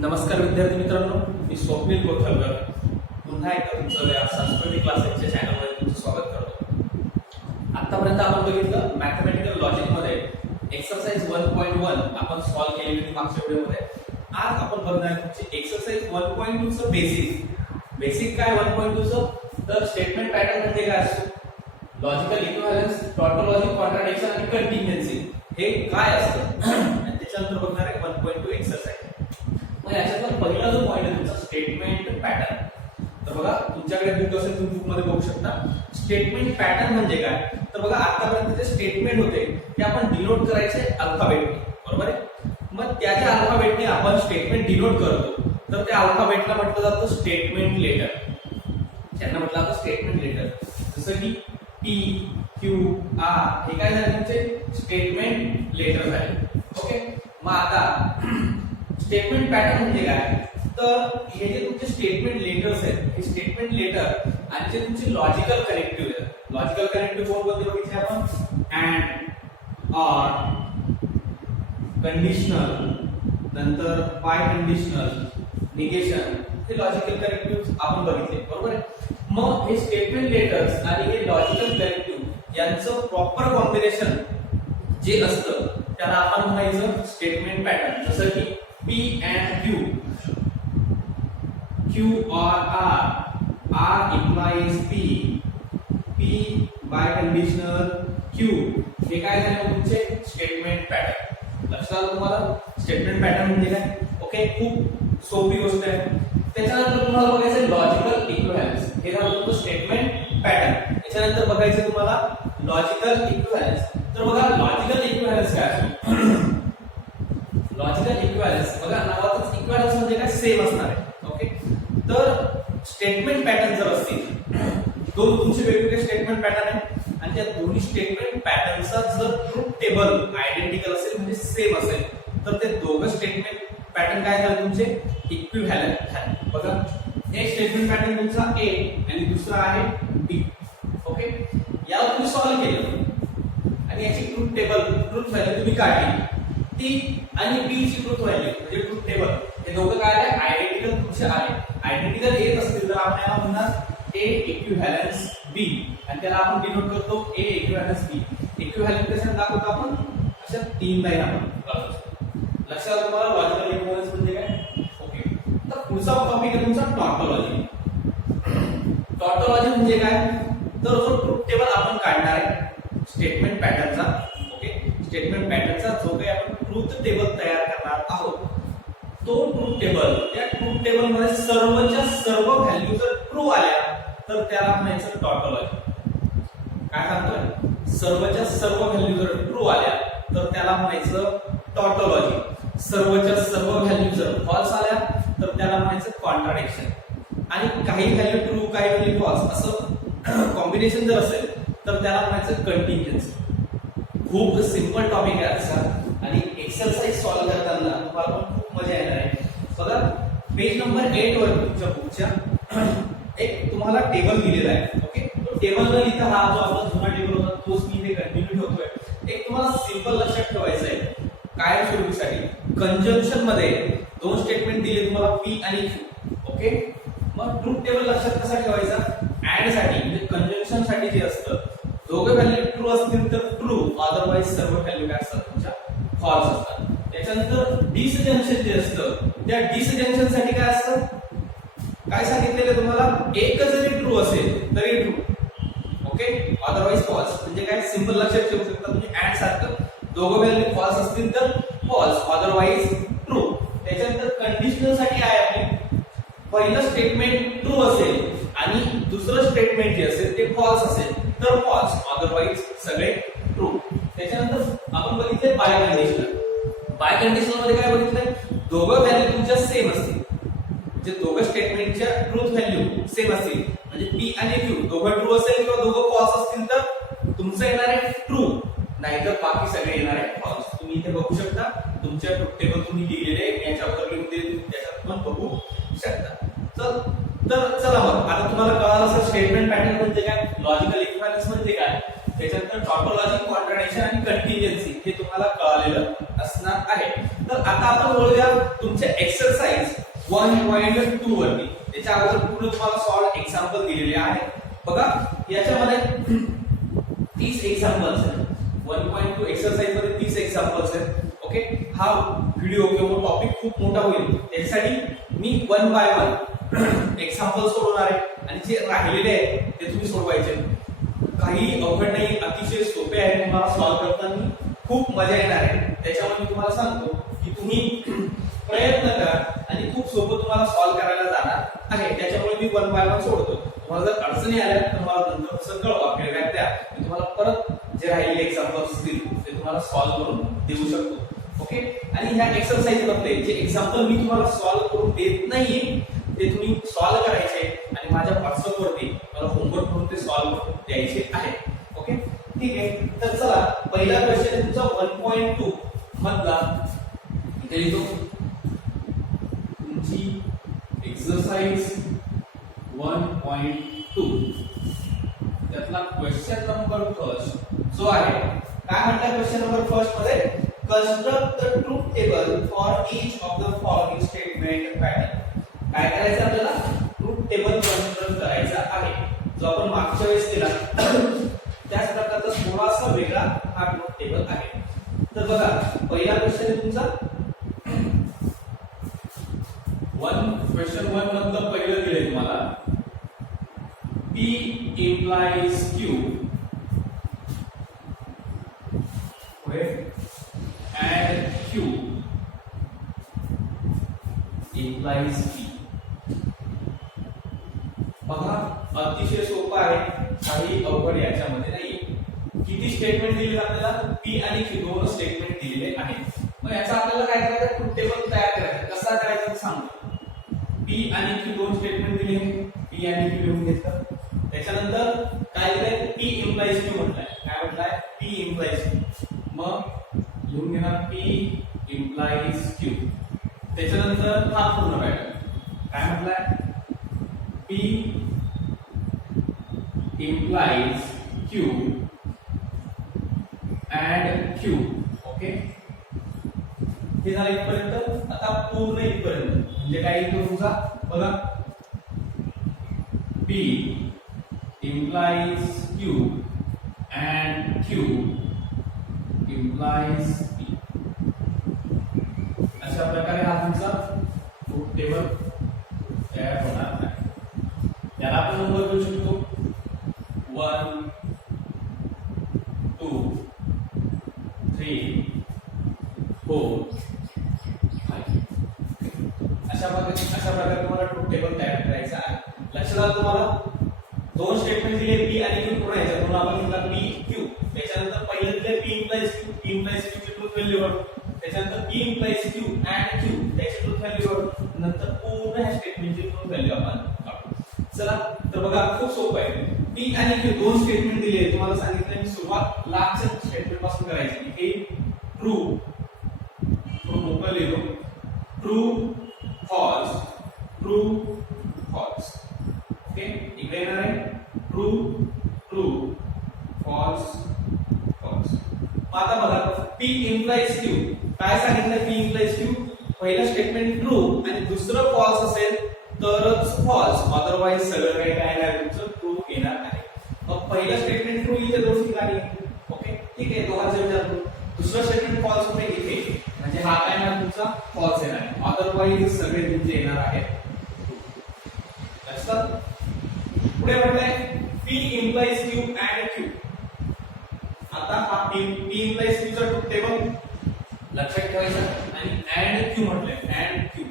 नमस्कार विद्यार्थी मित्रांनो, मी स्वप्नील कोथलकर पुन्हा एकदा तुमचं या सांस्कृतिक क्लासेसच्या चॅनलमध्ये तुमचं स्वागत करतो। आतापर्यंत आपण बघितलं मॅथमॅटिकल लॉजिक मध्ये एक्सरसाइज 1.1 आपण सॉल्व्ह केलेली होती मागच्या व्हिडिओमध्ये। आज आपण बघणार आहोत एक्सरसाइज 1.2 चं बेसिक काय 1.2 चं तर स्टेटमेंट पॅटर्न म्हणजे काय असतो, लॉजिकल इक्विव्हॅलन्स, टॉटोलॉजी, कॉन्ट्राडिक्शन आणि कंटिन्जन्सी हे काय असतं आणि त्याच्यानंतर बघणार आहे 1.2 एक्सरसाइज। मग याच्यातला पहिला जो पॉइंट आहे तुमचा स्टेटमेंट पॅटर्न। तर बघा तुमच्याकडे बुक असेल तुम्ही बुक मध्ये बघू शकता स्टेटमेंट पॅटर्न म्हणजे काय। तर बघा आतापर्यंत जे स्टेटमेंट होते ते आपण डिनोट करायचे अल्फाबेटने, बरोबर आहे। मग त्याच्या अल्फाबेटने आपण स्टेटमेंट डिनोट करतो, तर त्या अल्फाबेटला म्हटलं जातं स्टेटमेंट लेटर। त्यांना म्हटलं जातं स्टेटमेंट लेटर, जसं की P, Q, R हे काय झाले तुमचे स्टेटमेंट लेटर झाले। ओके, मग आता स्टेटमेंट पॅटर्न म्हणजे काय तर हे जे तुमचे स्टेटमेंट लेटर्स आहेत हे स्टेटमेंट लेटर आणि जे तुमचे लॉजिकल कनेक्टिव्ह आहेत, लॉजिकल कनेक्टिव्ह कोणते बघितले आपण अँड, ऑर, कंडिशनल, नंतर बाय कंडिशनल, निगेशन हे लॉजिकल कनेक्टिव्ह आपण बघितले, बरोबर आहे। मग हे स्टेटमेंट लेटर्स आणि हे लॉजिकल कनेक्टिव्ह यांचं प्रॉपर कॉम्बिनेशन जे असतं त्याला आपण म्हणायचं स्टेटमेंट पॅटर्न। जसं की P and Q, Q or R, R implies P, P by conditional Q हे काय झालं तुमचे स्टेटमेंट पॅटर्न। लक्षात आलं तुम्हाला स्टेटमेंट पॅटर्न म्हणजे काय? ओके, खूप सोपी गोष्ट आहे। त्याच्यानंतर तुम्हाला बघायचं लॉजिकल इक्विव्हॅलन्स, हे झालं तुमचं स्टेटमेंट पॅटर्न। त्याच्यानंतर बघायचं तुम्हाला लॉजिकल इक्विव्हॅलन्स। तर बघा लॉजिकल इक्विव्हॅलन्स काय असतो, लॉजिकल इक्विव्हॅलन्स बघा नावातच इक्विव्हॅलन्स म्हणजे काय सेम असणार आहे। ओके, तर स्टेटमेंट पॅटर्न जर असतील दोन तुमचे वेगवेगळे स्टेटमेंट पॅटर्न आहे आणि त्या दोन्ही स्टेटमेंट पॅटर्नचा जर ट्रुथ टेबल आयडेंटिकल असेल म्हणजे सेम असेल तर ते दोघं स्टेटमेंट पॅटर्न काय झाले तुमचे इक्विव्हॅलंट झाले। बघा एक स्टेटमेंट पॅटर्न तुमचा A आणि दुसरा आहे B। ओके, याला तुम्ही सॉल्व्ह केलं आणि याची ट्रुथ टेबल ट्रुथ व्हॅल्यू तुम्ही काढली, ती आणि B ची ट्रुथ व्हॅल्यू म्हणजे ट्रुथ टेबल हे दोघं काय आले आयडेंटिकल तुमचे आले। आयडेंटिकल येत असतील तर आपण याला म्हणणार A इक्विव्हॅलन्स B आणि त्याला आपण डिनोट करतो A इक्विव्हॅलन्स B। इक्विव्हॅलंट कशाने दाखवतो आपण अशा तीन लाईन आपण काढतो। लक्षात तुम्हाला लॉजिकल इक्विव्हॅलन्स म्हणजे काय। ओके, तर पुढचा टॉपिक आहे तुमचा टॉटोलॉजी। टॉटोलॉजी म्हणजे काय तर जो ट्रुथ टेबल आपण काढणार आहे स्टेटमेंट पॅटर्नचा, ओके स्टेटमेंट पॅटर्नचा जो काही आपण ट्रुथ टेबल तयार करणार आहोत तो ट्रुथ टेबल, त्या ट्रुथ टेबल मध्ये सर्वच्या सर्व व्हॅल्यू जर ट्रू आल्या तर त्याला म्हणायचं टॉटोलॉजी। काय सांगतोय, सर्वच्या सर्व व्हॅल्यू जर ट्रू आल्या तर त्याला म्हणायचं टॉटोलॉजी। सर्वच्या सर्व व्हॅल्यू जर फॉल्स आल्या तर त्याला म्हणायचं कॉन्ट्राडिक्शन आणि काही व्हॅल्यू ट्रू काही व्हॅल्यू फॉल्स असं कॉम्बिनेशन जर असेल तर त्याला म्हणायचं कंटिन्जन्सी। खूप सिंपल टॉपिक आहे आजचा आणि एक्सरसाइज सॉल्व्ह करताना तुम्हाला पण खूप मजा येणार आहे। बघा पेज नंबर 8 वर तुमच्या बुकच्या एक तुम्हाला टेबल दिलेला आहे। ओके, तो टेबल न लिहिता हा जो आपला जुना टेबल होता तोच मी इथे कंटिन्यू ठेवतोय। एक तुम्हाला सिंपल लक्षात ठेवायचं आहे कायमस्वरूपीसाठी कंजंक्शन मध्ये दोन स्टेटमेंट दिले तुम्हाला P आणि Q। ओके, मग ट्रुथ टेबल लक्षात कसा ठेवायचा ऍड साठी म्हणजे कंजंक्शन साठी जे असतं दोघे व्हॅल्यू ट्रू असतील तर ट्रू, अदरवाइज सर्व व्हॅल्यू काय असतात तुमच्या फॉल्स असतात। त्याच्यानंतर डिसजंक्शन जे असतं त्या डिसजंक्शन साठी काय असतं काय सांगितलेलं तुम्हाला एक जरी ट्रू असेल तरी ट्रू, ओके अदरवाइज फॉल्स म्हणजे काय सिंपल लक्षात ठेवू शकता तुम्ही ऍड सारखं दोघे व्हॅल्यू फॉल्स असतील तर फॉल्स, अदरवाइज ट्रू। त्याच्यानंतर कंडिशनल साठी आहे आपली पहिलं स्टेटमेंट ट्रू असेल आणि दुसरं स्टेटमेंट जे असेल ते फॉल्स असेल तर फॉल्स, अदरवाइज सगळे ट्रू। त्याच्यानंतर आपण बघितले बाय कंडिशनल। बाय कंडिशनल मध्ये काय बघितलंय दोघं व्हॅल्यू तुमच्या सेम असतील, म्हणजे दोघं स्टेटमेंटच्या ट्रूथ व्हॅल्यू सेम असतील म्हणजे P आणि Q दोघं ट्रू असेल किंवा दोघं फॉल्स असतील तर तुमचं येणार आहे ट्रू, नाहीतर बाकी सगळे येणार आहे फॉल्स। तुम्ही इथे बघू शकता तुमच्या ट्रुथ टेबल तुम्ही लिहिलेले याच्यावर लिहून दे त्याच्यात पण बघू शकता। तर चला मग आता तुम्हाला कळालं असेल स्टेटमेंट पॅटर्न म्हणजे काय, लॉजिकल इक्विव्हॅलन्स म्हणजे काय, त्याच्यानंतर टॉटोलॉजी, कॉन्ट्राडिक्शन आणि कंटिन्जन्सी हे तुम्हाला कळालेलं असणार आहे। तर आता आपण बोलूया तुमच्या एक्सरसाइज 1.2 वरती. त्याच्या अगोदर पूर्ण तुम्हाला सॉल्व एक्झाम्पल दिलेले आहे. बघा याच्यामध्ये 30 एक्झाम्पल्स आहेत. 1.2 एक्सरसाइज मध्ये 30 एक्झाम्पल्स आहेत. ओके, हा व्हिडिओ किंवा टॉपिक खूप मोठा होईल, त्यासाठी मी 1 बाय 1 एक्झाम्पल सोडवणार आहे आणि जे राहिलेले आहेत ते तुम्ही सोडवायचे. काही अवघड नाही, अतिशय सोपे आहे. तुम्हाला सॉल्व करताना खूप मजा येणार आहे. त्याच्यामुळे मी तुम्हाला सांगतो की तुम्ही प्रयत्न करा आणि खूप सोपं तुम्हाला सॉल्व करायला जाणार आहे. त्याच्यामुळे मी 1 बाय 1 सोडतो. तुम्हाला जर अडचणी आल्या तर मला नंतर कसं कळवा, फीडबॅक द्या. मी तुम्हाला परत जे राहिलेले एक्झाम्पल्स असतील ते तुम्हाला सॉल्व करून देऊ शकतो. ओके, आणि ह्या एक्सरसाइज मधले जे एक्झाम्पल मी तुम्हाला सॉल्व करून देत नाहीये ते तुम्ही सॉल्व करायचे आणि माझ्या व्हॉट्सअप वरती मला होमवर्क म्हणून ते सॉल्व करून द्यायचे आहे. ओके, ठीक आहे. तर चला, पहिला क्वेश्चन आहे तुमचा 1.2 मधला. इथे लिहितो तुमची एक्सरसाइज 1.2 त्यातला क्वेश्चन नंबर फर्स्ट जो आहे, काय म्हटलं क्वेश्चन नंबर फर्स्ट मध्ये, construct the truth table for each of the following statement pattern. काय करायचं आपल्याला, ट्रूथ टेबल कंस्ट्रक्ट करायचा आहे. जो आपण मागच्या वेळेस केला त्याच प्रकारचा थोडासा वेगळा हा ट्रूथ टेबल आहे. तर बघा पहिला क्वेश्चन आहे तुमचा क्वेश्चन 1 मधलं पहिलं दिलंय तुम्हाला, P implies Q and Q implies P. बघा अतिशय सोपं आहे, काही अवघड याच्यामध्ये नाही. किती स्टेटमेंट दिले आपल्याला, P आणि Q दोन स्टेटमेंट दिलेले आहेत. मग याचा आपल्याला काय करायचं, ट्रूथ टेबल तयार करायचं. कसा करायचं सांगतो. P आणि Q दोन स्टेटमेंट दिले, P आणि Q लिहून घेतलं. त्याच्यानंतर काय दिलंय, P implies Q म्हटलंय. काय म्हटलंय, P implies Q. मग लिहून घेणार P implies Q. त्याच्यानंतर हा पूर्ण पॅटर्न काय म्हटलंय, P implies Q and Q. Okay, हे झालं इथपर्यंत. आता पूर्ण इथपर्यंत म्हणजे काय येतो तुमचा, बघा P implies Q and Q implies P. अशा प्रकारे हा तुमचा ट्रूथ टेबल तयार होणार आहे. याला आपण नंबर देऊ शकतो 1 2 3 4 5. अशा प्रकारे तुम्हाला ट्रूथ टेबल तयार करायचं आहे. लक्षात आलं तुम्हाला, दोन स्टेटमेंट दिले P आणि Q पूर्ण याच्यात म्हणून आपण घेतला P Q. त्याच्यानंतर पहिलं दिले P implies Q, P implies Q ची ट्रूथ व्हॅल्यू वर. त्याच्यानंतर P implies Q and Q त्याची ट्रूथ व्हॅल्यू वर. नंतर पूर्ण ह्या स्टेटमेंटची ट्रूथ व्हॅल्यू आपण काढू. चला, तर बघा खूप सोपं आहे. P आणि Q दोन स्टेटमेंट दिले, तुम्हाला सांगितलं मी सुरुवात लास्टच्या स्टेटमेंट पासून करायची. हे ट्रू मोकळं लिहितो, true false, true false. Okay, इकडे येणार आहे ट्रू ट्रू फॉल्स फॉल्स. आता बघा P implies Q काय सांगितलं, P implies Q पहिलं स्टेटमेंट ट्रू आणि दुसरं फॉल्स असेल तरच फॉल्स, अदरवाइज सगळं काही काय आहे तुमचं ट्रू येणार आहे. मग पहिलं स्टेटमेंट ट्रू इथे दोन ठिकाणी. ओके, ठीक आहे, दोघांचा विचार करू. दुसरं स्टेटमेंट फॉल्स होते इथे, म्हणजे हा काय ना तुमचा फॉल्स येणार आहे. अदरवाइज सगळे तुमचे येणार आहेत. लक्षात. पुढे म्हटलंय P implies Q and Q. आता हा P implies Q चा ट्रूथ टेबल लक्षात ठेवायचा आणि and Q म्हटलंय, and Q.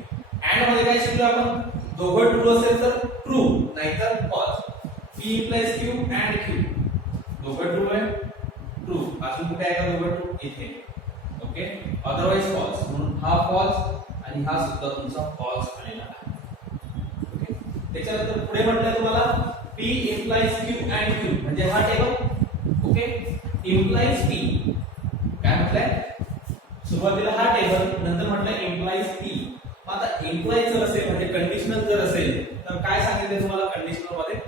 and मध्ये काय शिकलो आपण, दोघं ट्रू असेल तर ट्रू नाहीतर false. P implies Q and Q दोघं ट्रू आहे, ट्रू. अजून कुठे आहे का दोघं ट्रू, इथे. ओके, अदरवाइज फॉल्स, म्हणून हा फॉल्स आणि हा सुद्धा तुमचा फॉल्स आलेला आहे. ओके, त्याच्यानंतर पुढे म्हटलं तुम्हाला P implies Q and Q म्हणजे हा टेबल. ओके, implies P काय म्हटलंय, सुरुवातीला हा टेबल, नंतर म्हटलं implies P. आता implies जर असेल म्हणजे कंडिशनल जर असेल तर काय सांगितलं तुम्हाला, कंडिशनल मध्ये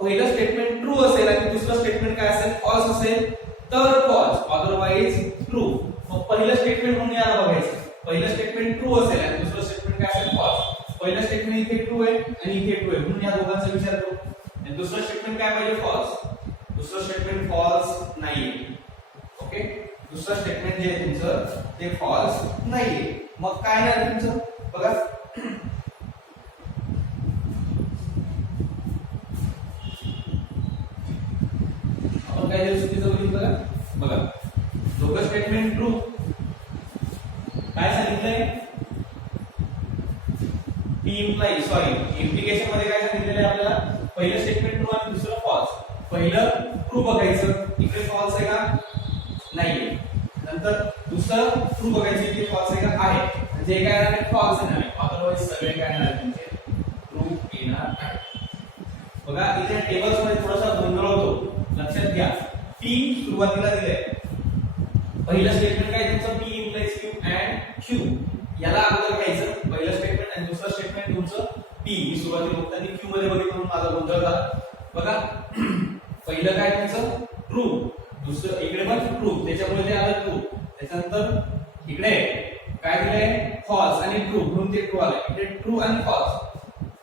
पहिलं स्टेटमेंट ट्रू असेल आणि दुसरं स्टेटमेंट काय असेल, फॉल्स असेल तर फॉल्स, अदरवाइज ट्रू. मग पहिलं स्टेटमेंट म्हणून याला बघायचं, पहिलं स्टेटमेंट ट्रू असेल आणि दुसरं स्टेटमेंट काय असेल, फॉल्स. पहिलं स्टेटमेंट इथे ट्रू आहे आणि इथे ट्रू आहे म्हणून या दोघांचा विचार करू. आणि दुसरं स्टेटमेंट काय पाहिजे फॉल्स. दुसरं स्टेटमेंट फॉल्स नाहीये. ओके दुसरं स्टेटमेंट जे आहे तुमचं ते फॉल्स नाहीये. मग काय नाही तुमचं बघा आपण काय दिलं चुकीचं बघितलं बघा. दोघं स्टेटमेंट ट्रू काय सांगितलंय पी इम्प्लाय सॉरी इम्प्लिकेशन मध्ये काय सांगितलेलं आहे आपल्याला पहिलं स्टेटमेंट ट्रू आणि दुसरं फॉल्स. पहिलं ट्रू बघायचं इकडे फॉल्स आहे का नाहीये. नंतर दुसरं ट्रू बघायचं इथे फॉल्स आहे का आहे. जे काय आहे फॉल्स येणार आहे अदरवाइज सगळे काय येणार तुमचे ट्रू येणार आहे. बघा इथे टेबल्स मध्ये थोडासा गोंधळ होतो लक्षात घ्या. पी सुरुवातीला दिलंय पहिलं स्टेटमेंट काय तुमचं P implies Q and Q याला अगोदर घ्यायचं पहिलं स्टेटमेंट आणि दुसरं स्टेटमेंट तुमचं पी. मी सुरुवातीला बघताना क्यू मध्ये बघितलं म्हणून माझा गोंधळ झाला. बघा पहिलं काय तुमचं ट्रू दुसरं इकडे पण ट्रू त्याच्यामुळे ते आलं ट्रू. त्याच्यानंतर इकडे काय दिलंय फॉल्स आणि ट्रू म्हणून ते ट्रू आलं. इकडे ट्रू आणि फॉल्स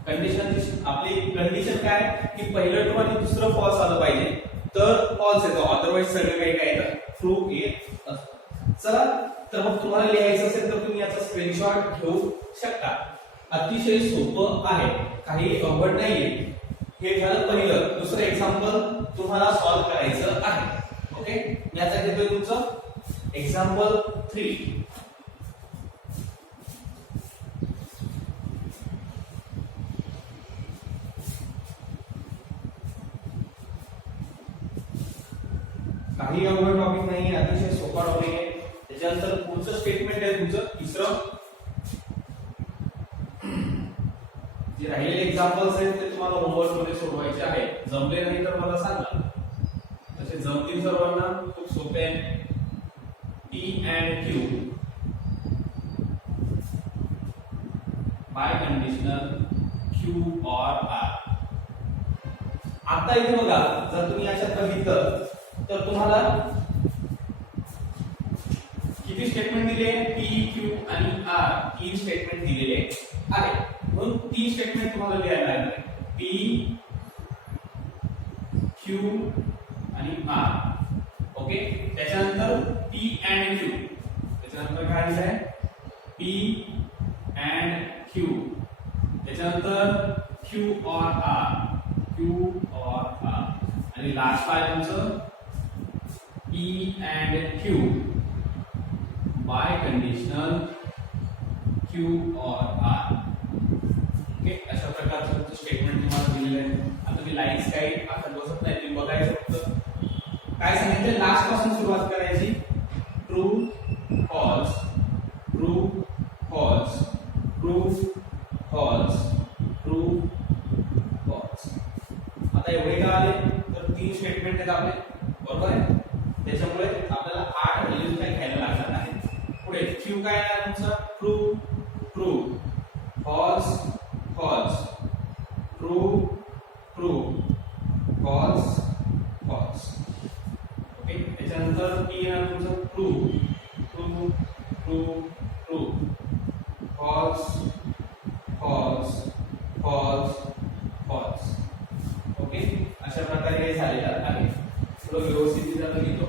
कंडिशन आपली कंडिशन काय की पहिलं ट्रू आणि दुसरं फॉल्स आलं पाहिजे तर फॉल्स येतो अदरवाइज सगळं काही काय येतं ट्रू येत असतं. चला तर मग तुम्हाला लिहायचं असेल तर तुम्ही याचा स्क्रीनशॉट घेऊ शकता. अतिशय सोपं आहे काही अवघड नाहीये. हे झालं पहिलं. दुसरं एक्झाम्पल तुम्हाला सॉल्व करायचं आहे. ओके याचा घेतोय तुमचं एक्झाम्पल 3. काही अवघड टॉपिक नाही अतिशय सोपा टॉपिक आहे. त्याच्यानंतर पुढचं स्टेटमेंट आहे तुमचं तिसरं. जे राहिलेले एक्झाम्पल्स आहेत ते तुम्हाला होमवर्क मध्ये सोडवायचे आहे. जमले नाही तर मला सांगा. तसे जमतील सर्वांना खूप सोपे आहे. P and Q biconditional Q or R. आता इथे बघा जर तुम्ही याच्यात बघितलं तर तुम्हाला किती स्टेटमेंट दिले पी क्यू आणि आर तीन स्टेटमेंट दिलेले आहे. म्हणून तीन स्टेटमेंट तुम्हाला लिहायला लागणार पी क्यू आणि आर. ओके त्याच्यानंतर पी अँड क्यू त्याच्यानंतर काय लिहिलंय पी अँड क्यू त्याच्यानंतर Q or R Q or R आणि लास्ट काय तुमचं P and Q by conditional Q or R. Okay अशा प्रकारचं तुमचं स्टेटमेंट तुम्हाला दिलेलं आहे. आता मी लाईन्स काही आता बसत नाही तुम्ही बघायचं फक्त काय सांगितलं लास्ट पासून सुरुवात करायची true false true false true false true false. आता एवढे का आले तर तीन स्टेटमेंट आहेत आपले बरोबर आहे. त्याच्यामुळे आपल्याला 8 व्हॅल्यूज काय घ्यायला लागणार नाही. पुढे क्यू काय आहे तुमचा true true false false true true false false. Okay त्याच्यानंतर पी आहे तुमचं true true true true false false false false. Okay अशा प्रकारे हे झालेलं आहे. थोडं व्यवस्थित झालं घेतो.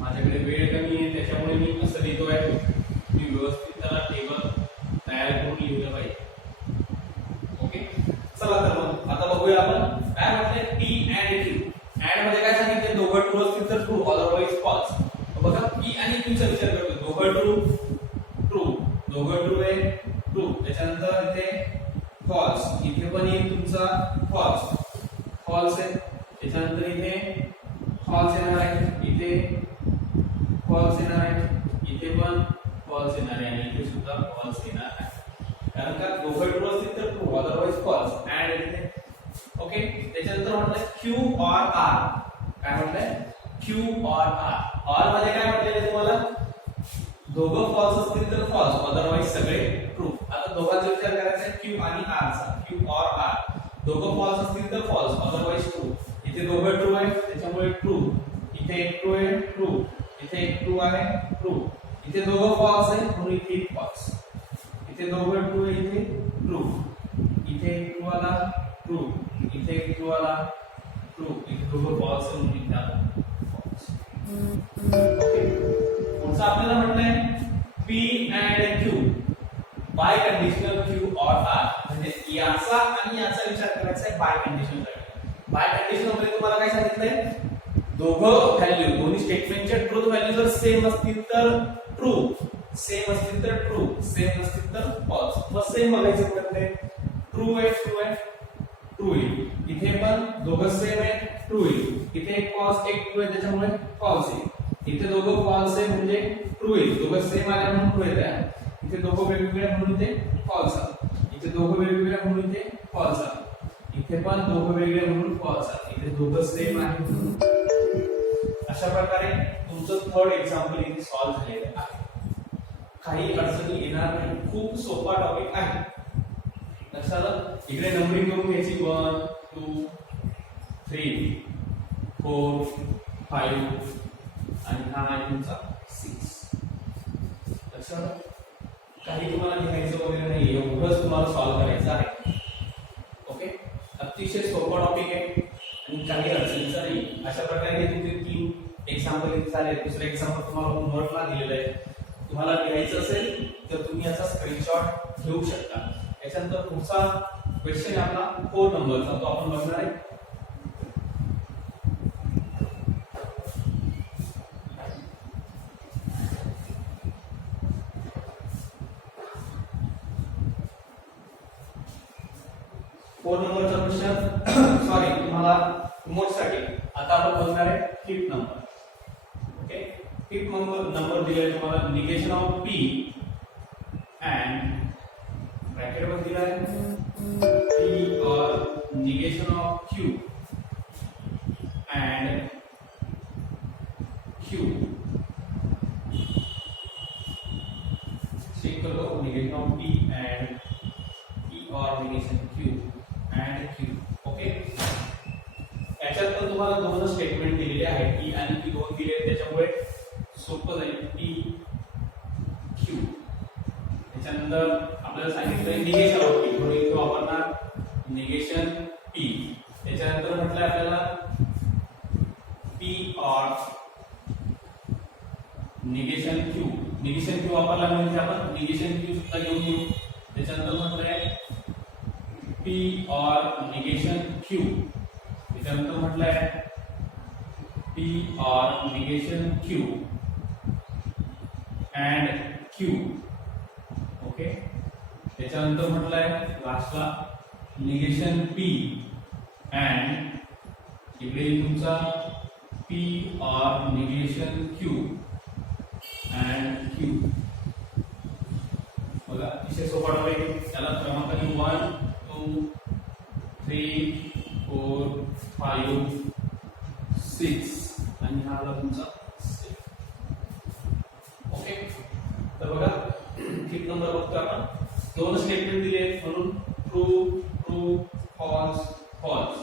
माझ्याकडे वेळ कमी आहे त्याच्यामुळे मी असं लिहितोय. मी व्यवस्थित त्याला टेबल तयार करून लिहिलं पाहिजे. ओके चला तर मग आता बघूया आपण काय म्हटलंय पी अँड क्यू. अँड मध्ये काय सांगितलं दोघं ट्रू असतील तर ट्रू अदरवाइज फॉल्स. बघा पी आणि क्यू चा विचार करतो दोघं ट्रू ट्रू दोघं ट्रू आहे ट्रू. त्याच्यानंतर इथे फॉल्स इथे पण येईल तुमचा फॉल्स फॉल्स आहे. त्याच्यानंतर इथे फॉल्स येणार आहे इथे फॉल्स येणार आहे इथे पण फॉल्स येणार आहे आणि इथे सुद्धा फॉल्स येणार आहे. कारण का दोघं ट्रू असतील तर ट्रू अदरवाइज फॉल्स अँड इथे. ओके त्याच्यानंतर म्हटलं क्यू और आर काय म्हटलंय Q और R. और मध्ये काय म्हटलेले तुम्हाला दोघं फॉल्स असतील तर फॉल्स, अदरवाइज सगळे ट्रू. आता दोघांचा विचार करायचा आहे Q आणि R चा. Q और R दोघं फॉल्स असतील तर फॉल्स, अदरवाइज ट्रू. इथे दोघं ट्रू आहेत त्याच्यामुळे ट्रू. इथे एक ट्रू आहे ट्रू. इथे एक ट्रू आहे ट्रू. इथे दोघं फॉल्स आहे म्हणून इथे एक फॉल्स. इथे दोघं ट्रू आहे इथे ट्रू. इथे एक ट्रू आला ट्रू. इथे एक ट्रू आला ट्रू. इथे दोघं फॉल्स आहे म्हणून इथे आला फॉल्स. ओके. पुढचं आपल्याला म्हटलंय P and Q by conditional Q or R म्हणजे याचा आणि याचा विचार करायचा आहे बाय कंडिशनल साठी. बाय कंडिशनल मध्ये तुम्हाला काय सांगितलंय दोघं व्हॅल्यू दोन्ही स्टेटमेंटच्या ट्रूथ व्हॅल्यू जर सेम असतील तर ट्रू, सेम असतील तर ट्रू, सेम असतील तर फॉल्स. मग सेम बघायचं कुठे ट्रू आहे ट्रू आहे ट्रू आहे. इथे पण दोघं सेम आहे ट्रू आहे. इथे एक फॉल्स एक ट्रू आहे त्याच्यामुळे फॉल्स आहे. इथे दोघं फॉल्स आहे म्हणजे ट्रू आहे. दोघं सेम आले म्हणून ट्रू आहे. इथे दोघं वेगवेगळे म्हणून ते फॉल्स आहे. इथे दोघं वेगवेगळे म्हणून ते फॉल्स आहे. इथे पण दोघं वेगळे म्हणून फॉल्स आहे. इथे दोघं सेम आहे म्हणून. अशा प्रकारे तुमचं थर्ड एक्झाम्पल इथे सॉल्व्ह झालेलं आहे. काही अडचणी येणार नाही. खूप सोपा टॉपिक आहे. लक्षात इकडे नंबरिंग करून घ्यायची 1 2 3 4 5 आणि हा आहे तुमचा 6. लक्षात काही तुम्हाला लिहायचं वगैरे नाही, एवढंच तुम्हाला सॉल्व्ह करायचं आहे. ओके. अतिशय सोपा टॉपिक आहे आणि काही अडचणीचा नाही. अशा प्रकारे हे तुमचे 3 एक्झाम्पल इथे झाले. दुसरं एक्झाम्पल तुम्हाला होमवर्कला दिलेलं आहे. तुम्हाला लिहायचं असेल तर तुम्ही याचा स्क्रीनशॉट घेऊ शकता. याच्यानंतर पुढचा क्वेश्चन आपला 4 नंबरचा तो आपण बघणार आहे. फोर नंबरचा क्वेश्चन सॉरी तुम्हाला होमवर्कसाठी आता आपण बघणार आहे 5th number. Okay. 5th number दिलाय तुम्हाला negation of P and bracket मध्ये दिलाय P और negation of Q and Q. Check करो negation of P and P और negation Q and Q. Okay. याच्यात पण तुम्हाला दोन स्टेटमेंट दिलेले आहेत. P आणि Q दोन दिले आहेत त्याच्यामुळे सोपं जाईल. P Q. त्याच्यानंतर आपल्याला सांगितलंय निगेशन ऑफ P म्हणून इथे वापरणार निगेशन P. त्याच्यानंतर म्हटलंय आपल्याला P और निगेशन Q. निगेशन Q वापरला म्हणजे आपण निगेशन Q सुद्धा घेऊन घेऊ. त्याच्यानंतर म्हटलंय P और निगेशन Q. त्याच्यानंतर म्हटलंय P और negation Q and Q. Okay. त्याच्यानंतर म्हटलंय लास्टला निगेशन P and इकडे तुमचा P और निगेशन Q and Q. बघा अतिशय सोपा टॉपिक. त्याला क्रमांकाने 1 2 3 4 5 6 आणि हा आला तुमचा 6. ओके. तर बघा 5th नंबर बघतो आपण. दोन स्टेटमेंट दिले म्हणून true true false false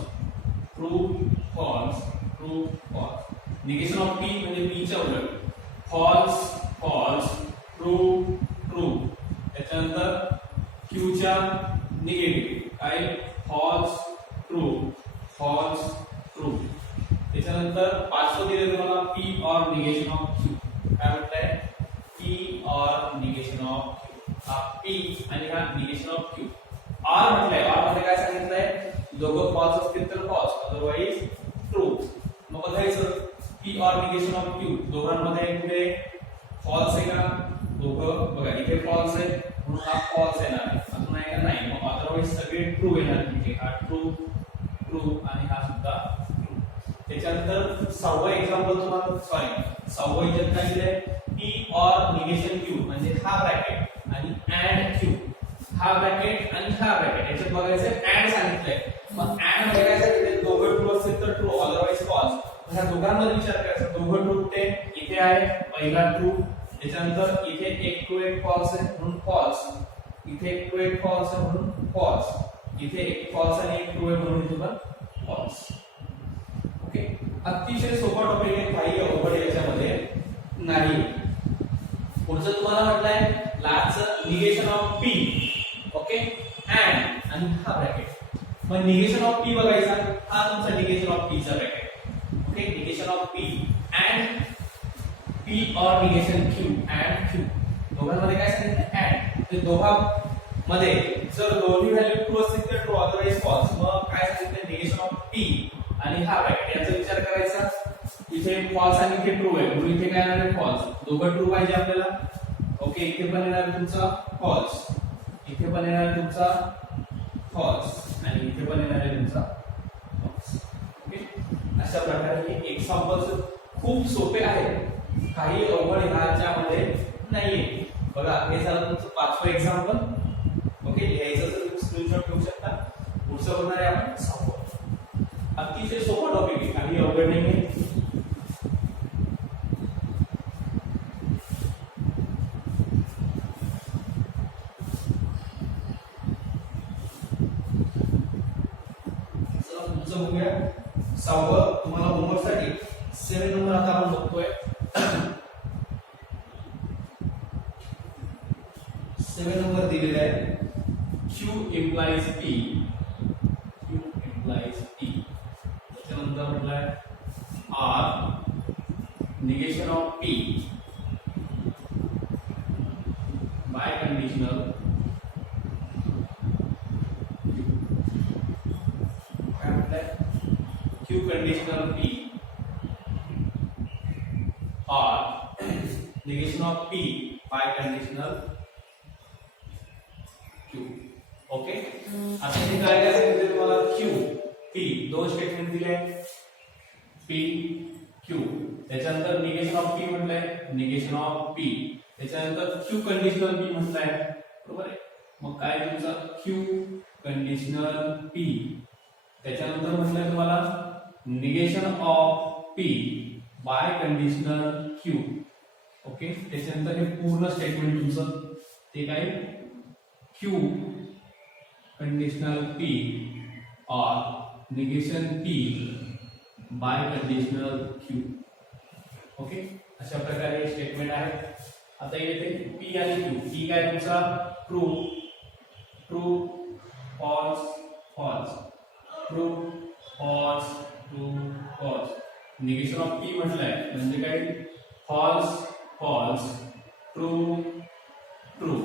true false true false. Negation of P म्हणजे P च्या उलट फॉल्स फॉल्स ट्रू ट्रू. त्याच्यानंतर Q च्या निगेटिव्ह काय फॉल्स ट्रू फॉल्स ट्रू. त्याच्यानंतर पाचवं दिले तुम्हाला P और निगेशन ऑफ Q. काय म्हणताय P और निगेशन ऑफ Q. हा P आणि हा निगेशन ऑफ Q. R म्हटलंय R मध्ये काय सांगितलंय दोघं फॉल्स असतील तर फॉल्स, अदरवाइज ट्रू. मग बघायचं P और निगेशन ऑफ Q दोघांमध्ये कुठे फॉल्स आहे का. दोघं बघा इथे फॉल्स आहे म्हणून हा फॉल्स येणार आहे. अजून आहे का नाही. मग अदरवाइज सगळे ट्रू येणार. इथे हा ट्रू ट्रू आणि हा सुद्धा ट्रू. त्याच्यानंतर 6वं एक्झाम्पल तुम्हाला सॉरी 6वं याच्यात काय दिलंय P और निगेशन Q म्हणजे हा ब्रॅकेट आणि and Q. हा ब्रॅकेट आणि हा ब्रॅकेट याच्यात बघायचं and सांगितलंय. मग and मध्ये काय सांगितलंय दोघं ट्रू असतील तर ट्रू, अदरवाइज फॉल्स. ह्या दोघांमध्ये विचार करायचा, दोघं ट्रू ते इथे आहे, पहिला ट्रू, त्याच्यानंतर इथे एक ट्रू एक फॉल्स आहे म्हणून फॉल्स, इथे एक ट्रू एक फॉल्स आहे म्हणून फॉल्स, इथे एक फॉल्स आणि एक ट्रू आहे म्हणून इथे पण फॉल्स. ओके, अतिशय सोपा टॉपिक आहे, काही अवघड याच्यामध्ये नाही. पुढचं तुम्हाला म्हटलंय last negation of P. Okay, and आणि हा ब्रॅकेट. मग निगेशन ऑफ पी बघायचा, हा तुमचा निगेशन ऑफ पी चा bracket. Okay, negation of P and P और निगेशन क्यू अँड क्यू, दोघांमध्ये काय सांगितलं अँड. ते दोघांमध्ये जर दोन्ही व्हॅल्यू ट्रू असतील तर ट्रू, अदरवाइज फॉल्स. मग काय सांगितलं निगेशन ऑफ पी आणि हा ब्रॅकेट याचा विचार करायचा. इथे फॉल्स आणि इथे ट्रू आहे म्हणून इथे काय येणार आहे फॉल्स, दोघं ट्रू पाहिजे आपल्याला. ओके, इथे पण येणार तुमचा फॉल्स, इथे पण येणार तुमचा फॉल्स आणि इथे पण येणार आहे तुमचा फॉल्स. ओके, अशा प्रकारे हे एक्झाम्पल्स खूप सोपे आहेत, काही अवघड ह्याच्यामध्ये नाहीये. बघा, हे झालं तुमचं पाचवं एक्झाम्पल. ओके, लिहायचं तर तुम्ही स्क्रीनशॉट घेऊ शकता. पुढचं बघणार आहे आपण सहावं. अतिशय सोपा टॉपिक आहे, काही अवघड नाहीये. बघूया सहावं. तुम्हाला होमवर्क साठी 7 नंबर आता आपण बघतोय. 7 नंबर दिलेला आहे. Q implies P, Q implies P. त्याच्यानंतर म्हटलंय R negation of P by conditional Q conditional P or negation of P by conditional Q. Okay, आता हे काय काय सांगितलं तुम्हाला Q P, दोन स्टेटमेंट दिले P Q. त्याच्यानंतर निगेशन ऑफ P म्हटलंय निगेशन ऑफ P. त्याच्यानंतर Q कंडिशनल P म्हटलंय, बरोबर आहे. मग काय तुमचा Q कंडिशनल P. त्याच्यानंतर म्हटलंय तुम्हाला negation of P by conditional Q. Okay, त्याच्यानंतर हे पूर्ण स्टेटमेंट तुमचं ते काय Q कंडिशनल P और negation P by conditional Q. Okay, अशा प्रकारे स्टेटमेंट आहे. आता येते P आणि Q. P काय तुमचा true, true false false, true false true false. Negation of P म्हटलंय म्हणजे काय फॉल्स फॉल्स ट्रू ट्रू.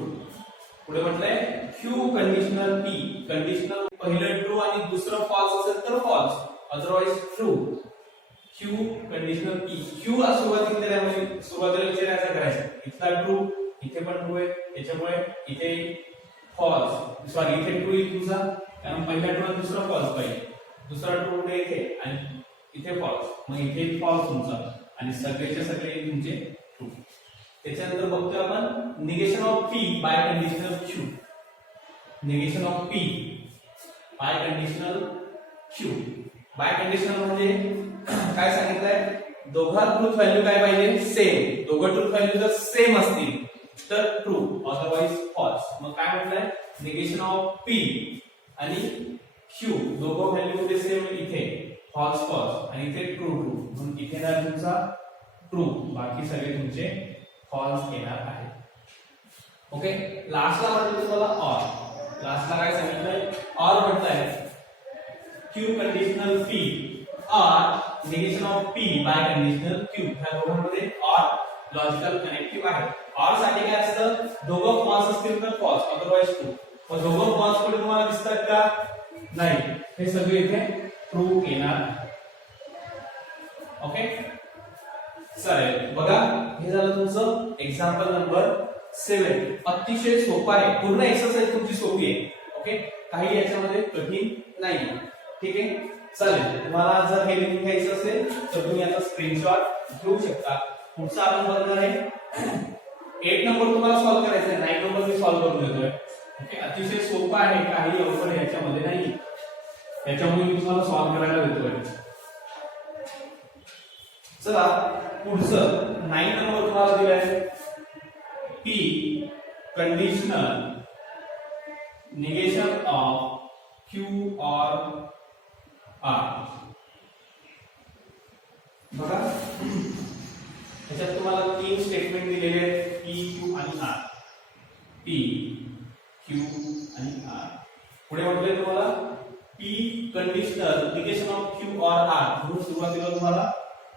पुढे म्हटलंय Q कंडिशनल P, कंडिशनल पहिलं ट्रू आणि दुसरं फॉल्स असेल तर false, otherwise true. Q conditional P. Q सुरुवातीला दिल्यामुळे सुरुवातीला विचार काय करायचं, इथला ट्रू इथे पण ट्रू आहे त्याच्यामुळे इथे फॉल्स, सॉरी इथे ट्रू आहे तुमचा कारण पहिला ट्रू आणि दुसरा फॉल्स पाहिजे. दुसरा ट्रू कुठे इथे आणि इथे फॉल्स, मग इथे फॉल्स तुमचा आणि सगळेचे सगळे तुमचे ट्रू. त्याच्यानंतर बघतोय आपण negation of P by conditional Q. Negation of P by conditional Q. Biconditional म्हणजे काय सांगितलंय, दोघा ट्रूथ व्हॅल्यू काय पाहिजे सेम. दोघं ट्रूथ व्हॅल्यू जर सेम असतील तर ट्रू, अदरवाइज फॉल्स. मग काय म्हटलंय निगेशन ऑफ P आणि Q दोघं व्हॅल्यू कुठे सेम, इथे फॉल्स फॉल्स आणि इथे ट्रू ट्रू, म्हणून इथे ना तुमचा ट्रू, बाकी सगळे तुमचे फॉल्स येणार आहे. ओके, लास्टला म्हटलं तुम्हाला ऑर. लास्टला काय सांगितलंय ऑर म्हटलंय Q कंडिशनल P और negation of P by conditional Q. ह्या दोघांमध्ये ऑर लॉजिकल कनेक्टिव्ह आहे. ऑर साठी काय असतं, दोघं फॉल्स असतील तर फॉल्स, अदरवाइज ट्रू. मग दोघं फॉल्स पुढे तुम्हाला दिसतात का, नाही, हे सगळे इथे ट्रू येणार. ओके, चालेल. बघा, हे झालं तुमचं एक्झाम्पल नंबर 7. अतिशय सोपं आहे, पूर्ण एक्सरसाइज तुमची सोपी आहे. ओके, काही याच्यामध्ये कठीण नाही. ठीक आहे, चालेल. तुम्हाला जर हे लिहून घ्यायचं असेल तर तुम्ही याचा स्क्रीनशॉट घेऊ शकता. पुढचा आपण बघणार आहे 8 नंबर तुम्हाला सॉल्व्ह करायचा आहे, 9 नंबर मी सॉल्व्ह करून देतोय. ओके, अतिशय सोपं आहे, काही अवघड याच्यामध्ये नाही, त्याच्यामुळे मी तुम्हाला सॉल्व्ह करायला देतोय. चला पुढचं 9 नंबर तुम्हाला दिलाय P conditional negation of Q or R. बघा याच्यात तुम्हाला 3 स्टेटमेंट दिलेले आहेत P, Q आणि R. P, Q आणि R. पुढे म्हटले तुम्हाला P conditional negation of Q or R म्हणून सुरुवातीला तुम्हाला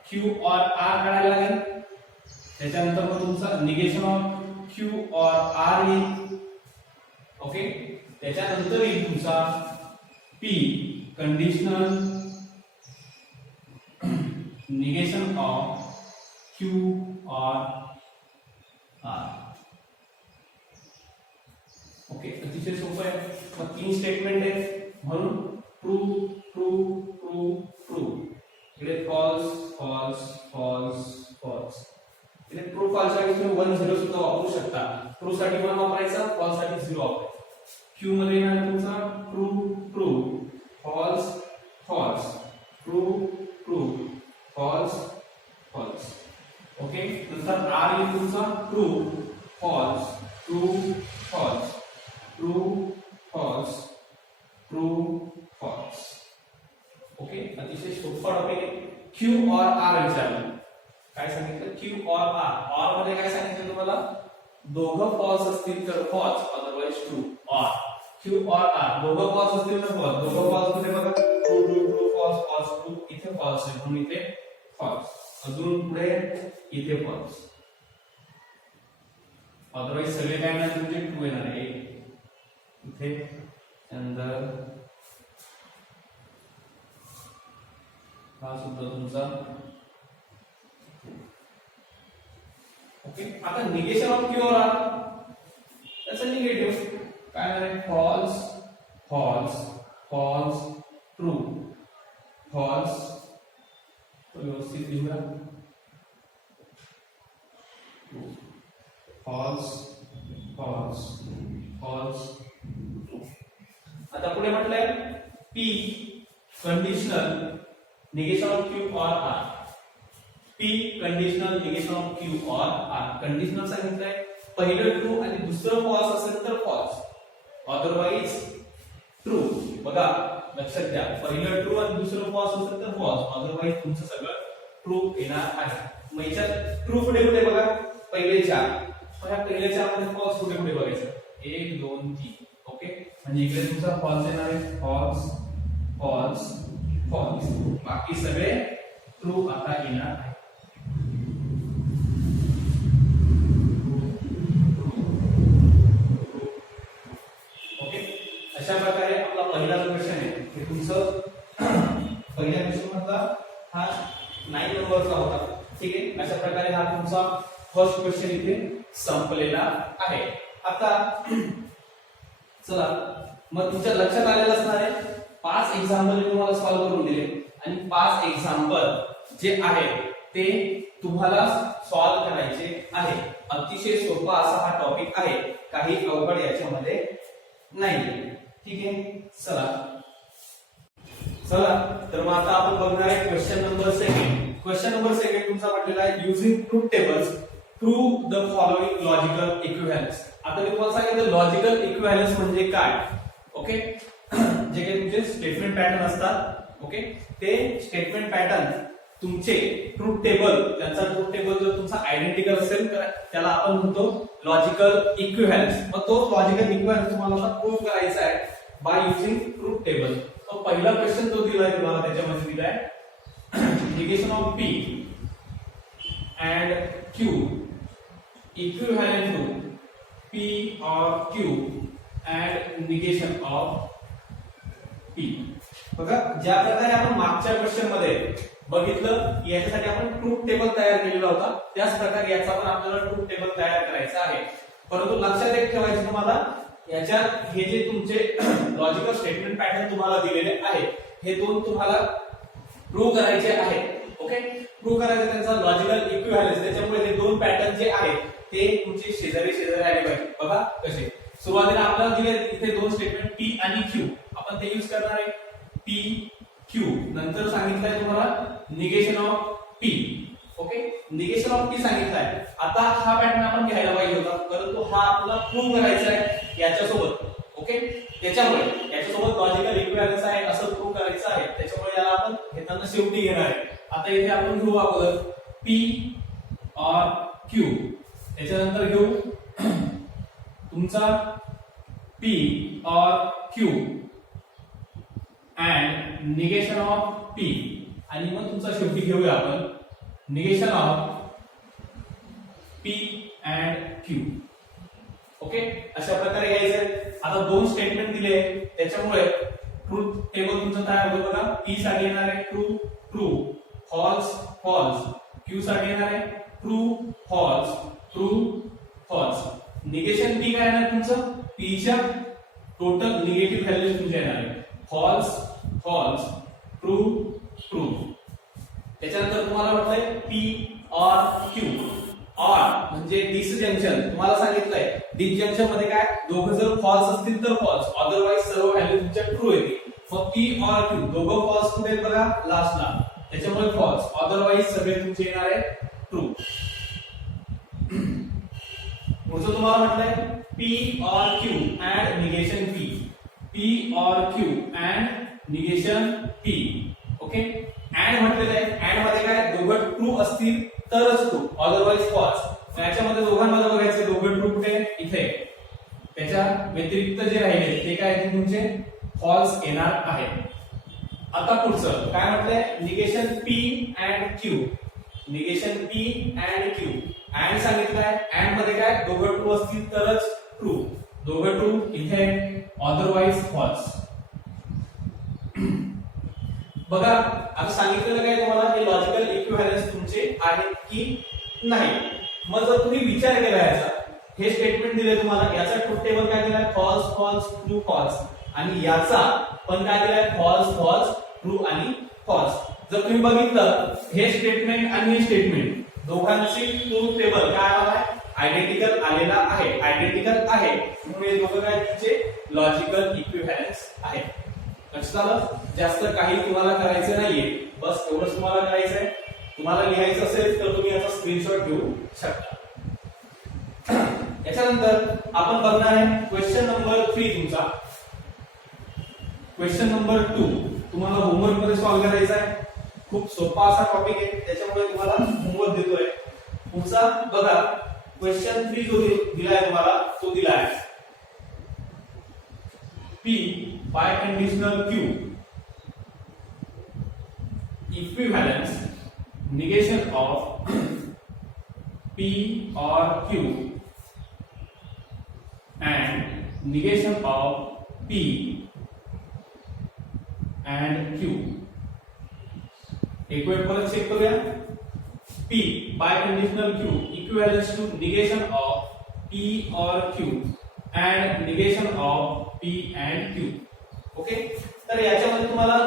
Q or R काढायला लागेल. त्याच्यानंतर मग तुमचा negation of Q or R येईल. ओके, त्याच्यानंतर येईल तुमचा P conditional negation of Q or R. Okay, अतिशय सोपं आहे. मग 3 स्टेटमेंट आहेत म्हणून ट्रू ट्रू ट्रू ट्रू. इकडे फॉल्स फॉल्स फॉल्स फॉल्स. इथे ट्रू फॉल्स साठी तुम्ही 1 0 सुद्धा वापरू शकता. ट्रू साठी 1 वापरायचा, फॉल्स साठी 0 वापरायचा. क्यू मध्ये येणार तुमचा true true false false true true false false. Okay, नंतर आर येईल तुमचा true false true false true false true false. Okay, अतिशय सोपा टॉपिक आहे. क्यू और आर विचारलं, काय सांगितलं? Q or R. और मध्ये काय सांगितलं तुम्हाला? दोघं फॉल्स असतील तर false, otherwise true. Or Q or R दोघं फॉल्स असतील तर फॉल्स. दोघं फॉल्स मध्ये बघा true true true false false true. इथे फॉल्स आहे म्हणून इथे फॉल्स. अजून पुढे इथे फॉल्स. अदरवाइज सगळे काय येणार तुमचे ट्रू येणार आहे. इथे अंदर हा सुद्धा तुमचा. ओके, आता negation of Q or R त्याचं निगेटिव्ह काय आहे? False false false true false. व्यवस्थित लिहूया. False false false true. आता पुढे म्हटलंय P conditional negation of Q or R. P conditional negation of Q or R. Conditional सांगितलंय पहिलं ट्रू आणि दुसरं फॉल्स असेल तर फॉल्स, अदरवाइज ट्रू. बघा लक्षात घ्या, पहिलं ट्रू आणि दुसरं फॉल्स असेल तर फॉल्स, अदरवाइज तुमचं सगळं ट्रू येणार आहे. मग याच्यात ट्रू पुढे पुढे बघा पहिले 4. ह्या पहिल्या 4 मध्ये फॉल्स पुढे पुढे बघायचं 1 2 3. ओके, म्हणजे इकडे तुमचा फॉल्स येणार आहे. False false false. बाकी सगळे ट्रू आता येणार आहे. ओके, अशा प्रकारे आपला पहिला क्वेश्चन आहे हे तुमचं पहिल्या क्वेश्चन मधला हा 9 नंबरचा होता. ठीक आहे, अशा प्रकारे हा तुमचा फर्स्ट क्वेश्चन इथे संपलेला आहे. आता चला मग तुमच्या लक्षात आलेलं असणार आहे 5 एक्झाम्पल तुम्हाला सॉल्व्ह करून दिले आणि 5 एक्झाम्पल जे आहे ते तुम्हाला सॉल्व्ह करायचे आहे. अतिशय सोपा असा हा टॉपिक आहे, काही अवघड याच्यामध्ये नाही. ठीक आहे, चला चला तर मग आता आपण बघणार आहे क्वेश्चन नंबर 2. क्वेश्चन नंबर 2 तुमचा म्हटलेला आहे using truth tables prove the following logical equivalence. आता मी तुम्हाला सांगितलं लॉजिकल इक्विव्हॅलन्स म्हणजे काय. ओके, जे काही तुमचे स्टेटमेंट पॅटर्न असतात, ओके, ते स्टेटमेंट पॅटर्न तुमचे ट्रूथ टेबल, त्यांचा ट्रूथ टेबल जर तुमचा आयडेंटिकल असेल तर त्याला आपण म्हणतो लॉजिकल इक्विव्हॅलन्स. मग तो लॉजिकल इक्विव्हॅलन्स तुम्हाला प्रूव्ह करायचा आहे बाय युजिंग ट्रूथ टेबल. तो पहिला क्वेश्चन जो दिलाय तुम्हाला त्याच्यामध्ये दिलाय negation of P and Q equivalent to P or Q and negation of P. बघा ज्या प्रकारे आपण मागच्या क्वेश्चन मध्ये बघितलं याच्यासाठी आपण ट्रूथ टेबल तयार केलेला होता, त्याच प्रकारे याचा पण आपल्याला ट्रूथ टेबल तयार करायचा आहे. परंतु लक्षात एक ठेवायचं तुम्हाला, याच्यात हे जे तुमचे लॉजिकल स्टेटमेंट पॅटर्न तुम्हाला दिलेले आहे हे दोन तुम्हाला प्रूव्ह करायचे आहे. ओके, प्रूव्ह करायचं त्यांचा लॉजिकल इक्विव्हॅलन्स. त्याच्यामुळे हे दोन पॅटर्न जे आहेत ते तुमचे शेजारी शेजारी आले पाहिजे. बघा कसे सुरुवातीला आपल्याला दिले इथे दोन स्टेटमेंट P आणि Q, आपण ते यूज करणार आहे P Q. नंतर सांगितलंय तुम्हाला negation of P okay, negation of P सांगितलंय. आता हा पॅटर्न आपण घ्यायला पाहिजे होता, परंतु हा आपल्याला प्रूव्ह करायचा आहे याच्यासोबत. ओके, त्याच्यामुळे याच्यासोबत लॉजिकल इक्विव्हॅलन्स आहे असं प्रूव्ह करायचं आहे, त्याच्यामुळे याला आपण घेताना शेवटी घेणार आहे. आता इथे आपण घेऊ अगोदर पी और क्यू, त्याच्यानंतर घेऊ तुमचा पी और Q and negation of P, आणि मग तुमचा शेवटी घेऊया आपण negation of P and Q. Okay, अशा प्रकारे घ्यायचं. आता दोन स्टेटमेंट दिले, त्याच्यामुळे ट्रूथ टेबल तुमचं तयार होतं बघा. पी साठी येणार आहे true true, false false. Q साठी येणार आहे true false true false. Negation P काय येणार तुमचं, पी च्या टोटल निगेटिव्ह व्हॅल्यूज तुमच्या येणार आहे फॉल्स फॉल्स ट्रू ट्रू. त्याच्यानंतर तुम्हाला म्हटलंय पी और क्यू. और म्हणजे डिसजंक्शन तुम्हाला सांगितलंय. डिसजंक्शन मध्ये काय, दोघं जर फॉल्स असतील तर फॉल्स, अदरवाइज सर्व व्हॅल्यू तुमच्या ट्रू येतील. मग पी और क्यू दोघं फॉल्स कुठे आहेत बघा लास्टला, त्याच्यामुळे फॉल्स, अदरवाइज सगळे तुमचे येणार आहे ट्रू. पुढचं तुम्हाला म्हटलंय पी और Q and negation P. P और Q and negation P. Okay, and म्हटलेलं आहे. अँड मध्ये काय, दोघं ट्रू असतील तरच ट्रू, अदरवाइज फॉल्स. याच्यामध्ये दोघांमध्ये बघायचे दोघं ट्रू कुठे इथे, त्याच्या व्यतिरिक्त जे राहिले ते काय तुमचे फॉल्स येणार आहे. आता पुढचं काय म्हटलंय, negation P and Q. Negation P and Q. And सांगितलंय, अँड मध्ये काय, दोघं ट्रू असतील तरच ट्रू, दोघं ट्रू इथे, अदरवाइज फॉल्स. बघा आता सांगितलेलं काय तुम्हाला, हे लॉजिकल इक्विव्हॅलन्स तुमचे आहेत की नाही. मग जर तुम्ही विचार केला याचा, हे स्टेटमेंट दिले तुम्हाला, याचा ट्रूथ टेबल काय दिलाय फॉल्स फॉल्स ट्रू फॉल्स, आणि याचा पण काय दिलाय फॉल्स फॉल्स ट्रू आणि फॉल्स. जर तुम्ही बघितलं हे स्टेटमेंट आणि हे स्टेटमेंट दोघांचे ट्रूथ टेबल काय आलाय, आयडेंटिकल आलेला आहे. आयडेंटिकल आहे म्हणून हे दोघं काय तुमचे लॉजिकल इक्विव्हॅलन्स आहे. लक्षात आलं. जास्त काही तुम्हाला करायचं नाहीये, बस एवढंच तुम्हाला करायचंय. तुम्हाला लिहायचं असेल तर तुम्ही याचा स्क्रीनशॉट घेऊ शकता. याच्यानंतर आपण बघणार आहे क्वेश्चन नंबर 3 तुमचा. क्वेश्चन नंबर 2 तुम्हाला होमवर्क मध्ये सॉल्व्ह करायचा आहे. खूप सोपा असा टॉपिक आहे, त्याच्यामुळे तुम्हाला होमवर्क देतोय. तुमचा बघा क्वेश्चन 3 जो दिलाय तुम्हाला, तो दिलाय P by conditional Q equivalence negation of P or Q and negation of P and Q. एक वेळ परत चेक करूया. P by conditional Q equivalence to negation of P or Q and negation of P and Q. Okay, तर याच्यामध्ये तुम्हाला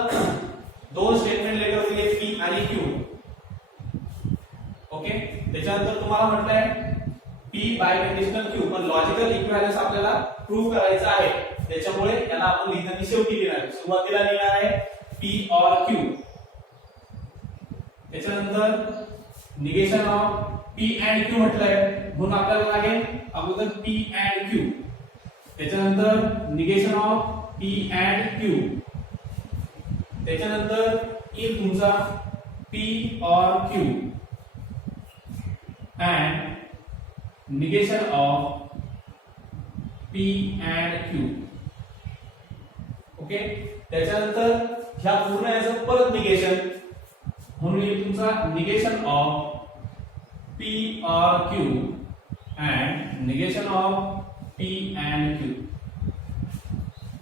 दोन statement letter दिले P आणि Q. ओके, त्याच्यानंतर तुम्हाला म्हटलंय P बाय कंडिशनल Q, पण लॉजिकल इक्विव्हॅलन्स आपल्याला प्रूव्ह करायचा आहे, त्याच्यामुळे याला आपण लिहिताना शेवटी लिहिणार आहे. सुरुवातीला लिहिणार आहे P और Q, त्याच्यानंतर negation of P and Q म्हटलंय म्हणून आपल्याला लागेल अगोदर P and Q, त्याच्यानंतर negation of P and Q, त्याच्यानंतर if तुमचा P or Q and negation of P and Q. Okay, त्याच्यानंतर ह्या पूर्ण याचं परत निगेशन म्हणून तुमचा negation of P or Q and negation of P and Q.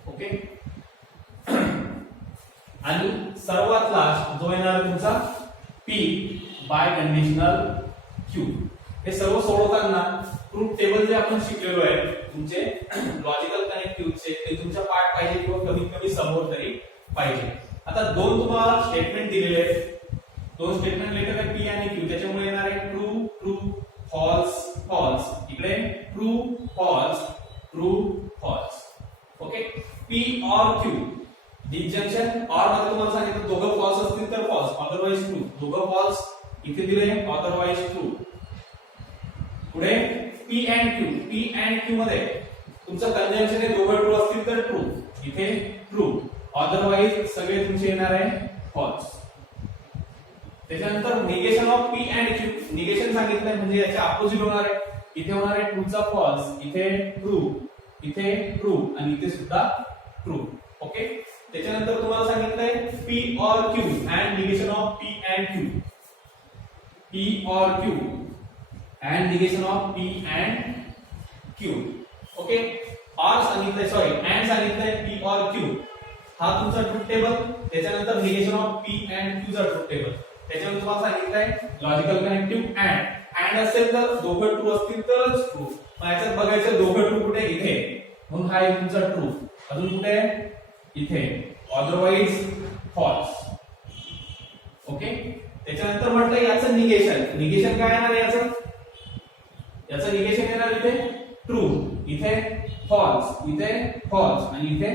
Okay, आणि सर्वात लास्ट जो येणार तुमचा P बाय कंडिशनल Q. हे सर्व सोडवताना ट्रूथ टेबल जे आपण शिकलेलो आहे तुमचे लॉजिकल कनेक्टिव्हचे, ते तुमच्या पाठ पाहिजे किंवा कमीत कमी समोर तरी पाहिजे. आता दोन तुम्हाला स्टेटमेंट दिलेले आहेत, दोन स्टेटमेंट लेटर आहे P आणि Q, त्याच्यामुळे येणार आहे ट्रू ट्रू फॉल्स फॉल्स, इकडे true false true false. Okay, P or Q disjunction or मध्ये तुम्हाला सांगितलं दोघं फॉल्स असतील तर फॉल्स, अदरवाइज ट्रू. दोघं फॉल्स इथे दिले, ट्रू. पुढे P and Q. P and Q मध्ये तुमचं कंजंक्शन हे दोघं ट्रू असतील तर ट्रू, इथे ट्रू. अदरवाइज सगळे तुमचे येणार आहे फॉल्स. त्याच्यानंतर negation of P and Q. Negation सांगितलंय म्हणजे याचे अपोजिट होणार आहे. इथे होणार आहे ट्रूचा फॉल्स, इथे ट्रू, इथे ट्रू आणि इथे सुद्धा ट्रू. ओके. त्याच्यानंतर तुम्हाला सांगितलंय P or Q and negation of P and Q. P or Q and negation of P and Q. Okay. Or सांगितलंय, सॉरी अँड सांगितलंय P or Q. हा तुमचा ट्रूथ टेबल. त्याच्यानंतर negation of P and Q चा truth table. त्याच्यानंतर तुम्हाला सांगितलंय logical connective and असेल तर दोघं ट्रू असतील तरच ट्रू. याच्यात बघायचं दोघं ट्रू कुठे, इथे, म्हणून हा आहे तुमचा ट्रू. अजून कुठे, इथे, अदरवाइज फॉल्स. ओके. त्याच्यानंतर म्हटलं याचं निगेशन. निगेशन काय येणार याचं निगेशन येणार इथे ट्रू, इथे फॉल्स, इथे फॉल्स आणि इथे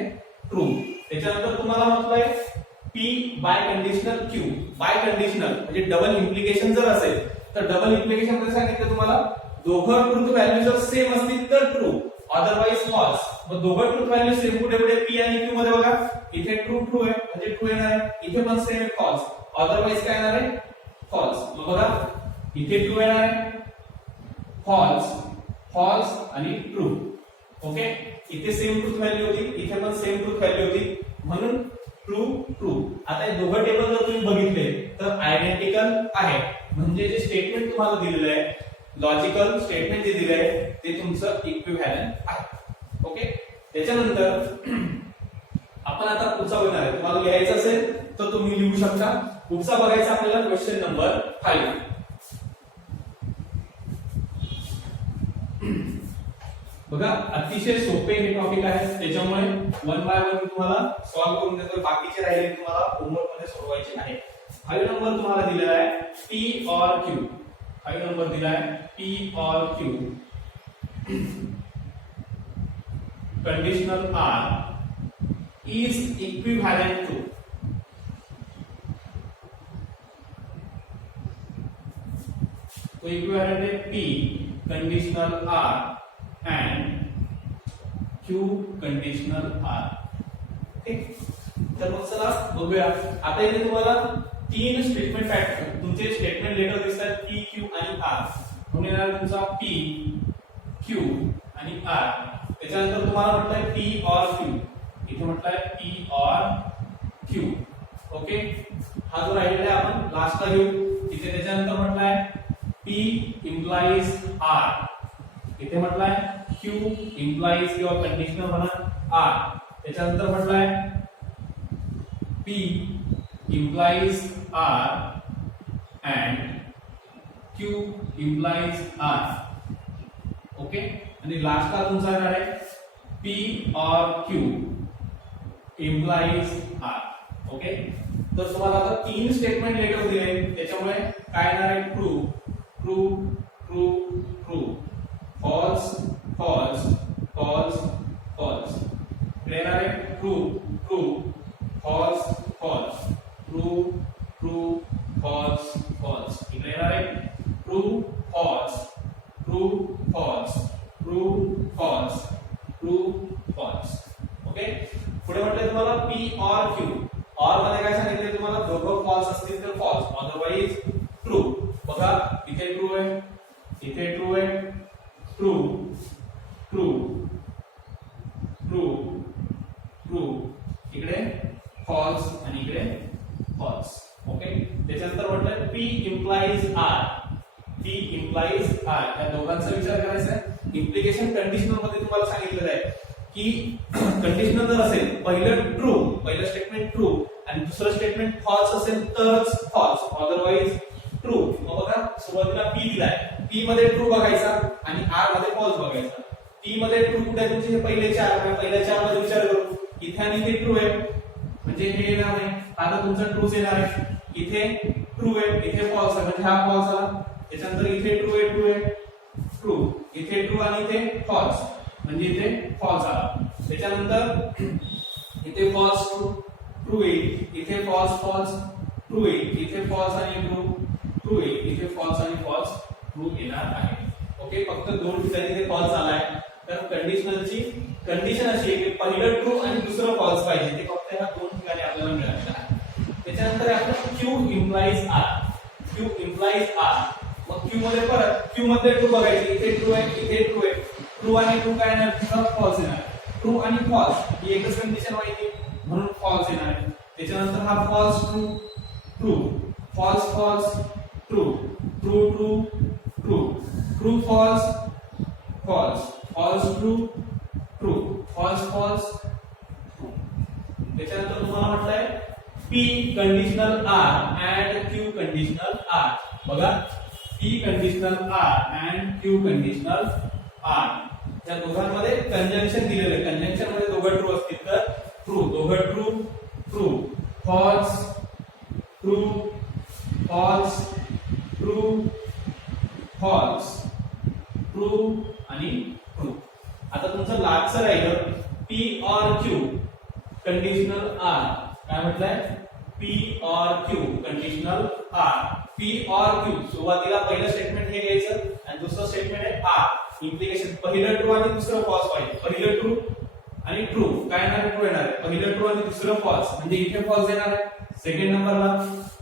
ट्रू. त्याच्यानंतर तुम्हाला म्हटलंय P by conditional Q. Biconditional म्हणजे डबल इम्प्लिकेशन जर असेल तर डबल इम्प्लिकेशन मध्ये सांगितलं तुम्हाला दोघं ट्रूथ व्हॅल्यू जर सेम असतील तर ट्रू, अदरवाइज फॉल्स. मग दोघं ट्रूथ व्हॅल्यू सेम कुठे कुठे P आणि Q मध्ये बघा, इथे ट्रू ट्रू आहे म्हणजे ट्रू येणार आहे, इथे पण सेम आहे फॉल्स, अदरवाइज काय येणार आहे फॉल्स. मग बघा इथे ट्रू येणार आहे, फॉल्स, फॉल्स आणि ट्रू. ओके. इथे सेम ट्रूथ व्हॅल्यू होती, इथे पण सेम ट्रूथ व्हॅल्यू होती म्हणून ट्रू ट्रू. आता हे दोघं टेबल जर तुम्ही बघितले तर आयडेंटिकल आहे, म्हणजे जे स्टेटमेंट तुम्हाला दिलेलं आहे, लॉजिकल स्टेटमेंट जे दिले आहे ते तुमचं इक्विव्हॅलंट आहे. ओके. त्याच्यानंतर आपण आता पुढचा बघणार आहे. तुम्हाला लिहायचं असेल तर तुम्ही लिहू शकता. पुढचा बघायचा आपल्याला क्वेश्चन नंबर 5. बघा अतिशय सोपे हे टॉपिक आहे, त्याच्यामुळे वन बाय वन तुम्हाला सॉल्व्ह करून देतो. बाकीचे राहिले तुम्हाला होमवर्क मध्ये सोडवायचे आहे. 5 नंबर तुम्हाला दिलेला आहे P or Q. 5 नंबर दिला आहे P or Q. Conditional R is equivalent to. तो इक्विव्हॅलंट आहे P conditional R and Q conditional R. Okay. तर मग चला बघूया. आता इथे तुम्हाला तीन स्टेटमेंट पॅटर्न तुमचे स्टेटमेंट लेटर दिसतात P Q आणि R. म्हणून येणार तुमचा P Q आणि R. त्याच्यानंतर तुम्हाला म्हटलंय P or Q. इथे म्हटलंय P or Q. ओके. हा जो राहिलेला आहे आपण लास्टला घेऊ. इथे त्याच्यानंतर म्हटलंय P implies R. इथे म्हटलंय Q implies किंवा कंडिशनल म्हणा R. त्याच्यानंतर म्हटलंय P implies R and Q implies R. Okay. आणि लास्टला तुमचा येणार आहे P or Q implies R. Okay. तर तुम्हाला आता तीन स्टेटमेंट लेटर दिले, त्याच्यामुळे काय येणार आहे true true true true, false false false false. येणार आहे true true false false true true false false. इकडे येणार आहे true false true false true false true false. Okay. पुढे म्हटलं तुम्हाला P or Q. और मध्ये काय सांगितले तुम्हाला दोघं फॉल्स असतील तर फॉल्स, अदरवाइज ट्रू. बघा इथे ट्रू आहे, इथे ट्रू आहे, ट्रू ट्रू ट्रू ट्रू, इकडे फॉल्स आणि इकडे फॉल्स. ओके. त्याच्यानंतर म्हटलं P implies R. P implies R. या दोघांचा विचार करायचा आहे. इम्प्लिकेशन कंडिशनल मध्ये तुम्हाला सांगितलेलं आहे की कंडिशनल जर असेल पहिलं ट्रू, पहिलं स्टेटमेंट ट्रू आणि दुसरं स्टेटमेंट फॉल्स असेल तरच फॉल्स, अदरवाइज ट्रू. मग बघा सुरुवातीला P दिलाय, P मध्ये ट्रू बघायचा आणि R मध्ये फॉल्स बघायचा. P मध्ये ट्रू कुठे आहे तुमचे, हे पहिले चार, पहिल्या चार मध्ये विचार करू. इथे आणि इथे ट्रू आहे म्हणजे हे येणार नाही, आता तुमचा ट्रूच येणार आहे. इथे ट्रू आहे, इथे फॉल्स आहे म्हणजे हा फॉल्स आला. त्याच्यानंतर इथे ट्रू आहे, ट्रू आहे, ट्रू, इथे ट्रू आणि इथे फॉल्स म्हणजे इथे फॉल्स आला. त्याच्यानंतर इथे फॉल्स ट्रू ट्रू येईल, इथे फॉल्स फॉल्स ट्रू येईल, इथे फॉल्स आणि ट्रू ट्रू येईल, इथे फॉल्स आणि फॉल्स ट्रू येणार आहे. ओके, फक्त दोन ठिकाणी इथे फॉल्स आलाय, तर कंडिशनलची कंडिशन अशी आहे की पहिलं ट्रू आणि दुसरं फॉल्स पाहिजे, ते फक्त ह्या दोन ठिकाणी आपल्याला मिळालेलं आहे. त्याच्यानंतर आपलं Q implies R, Q implies R. मग क्यू मध्ये परत क्यू मध्ये ट्रू बघायची, इथे ट्रू आहे, इथे ट्रू आहे. ट्रू आणि ट्रू काय येणार, फॉल्स येणार. ट्रू आणि फॉल्स ही एकच कंडिशन माहिती म्हणून फॉल्स येणार आहे. त्याच्यानंतर हा false true, true, false false, true, true true, true, true false, false, false true, true, false false, true. त्याच्यानंतर तुम्हाला म्हटलंय P conditional R and Q conditional R. बघा, P conditional R and Q conditional R. या दोघांमध्ये conjunction दिलेलं आहे. Conjunction मध्ये दोघं ट्रू असतील तर ट्रू, दोघं true, true, false, true, false, true, false, true आणि ट्रू. आता तुमचं लास्टचं राहिलं P or Q conditional R. काय म्हटलंय, P or Q conditional R. P or Q सुरुवातीला पहिलं स्टेटमेंट हे घ्यायचं आणि दुसरं स्टेटमेंट आहे R. इम्प्लिकेशन पहिलं ट्रू आणि दुसरं फॉल्स पाहिजे. पहिलं ट्रू आणि ट्रू काय येणार, ट्रू येणार आहे. पहिलं ट्रू आणि दुसरं फॉल्स म्हणजे इथे फॉल्स येणार आहे. सेकंड नंबरला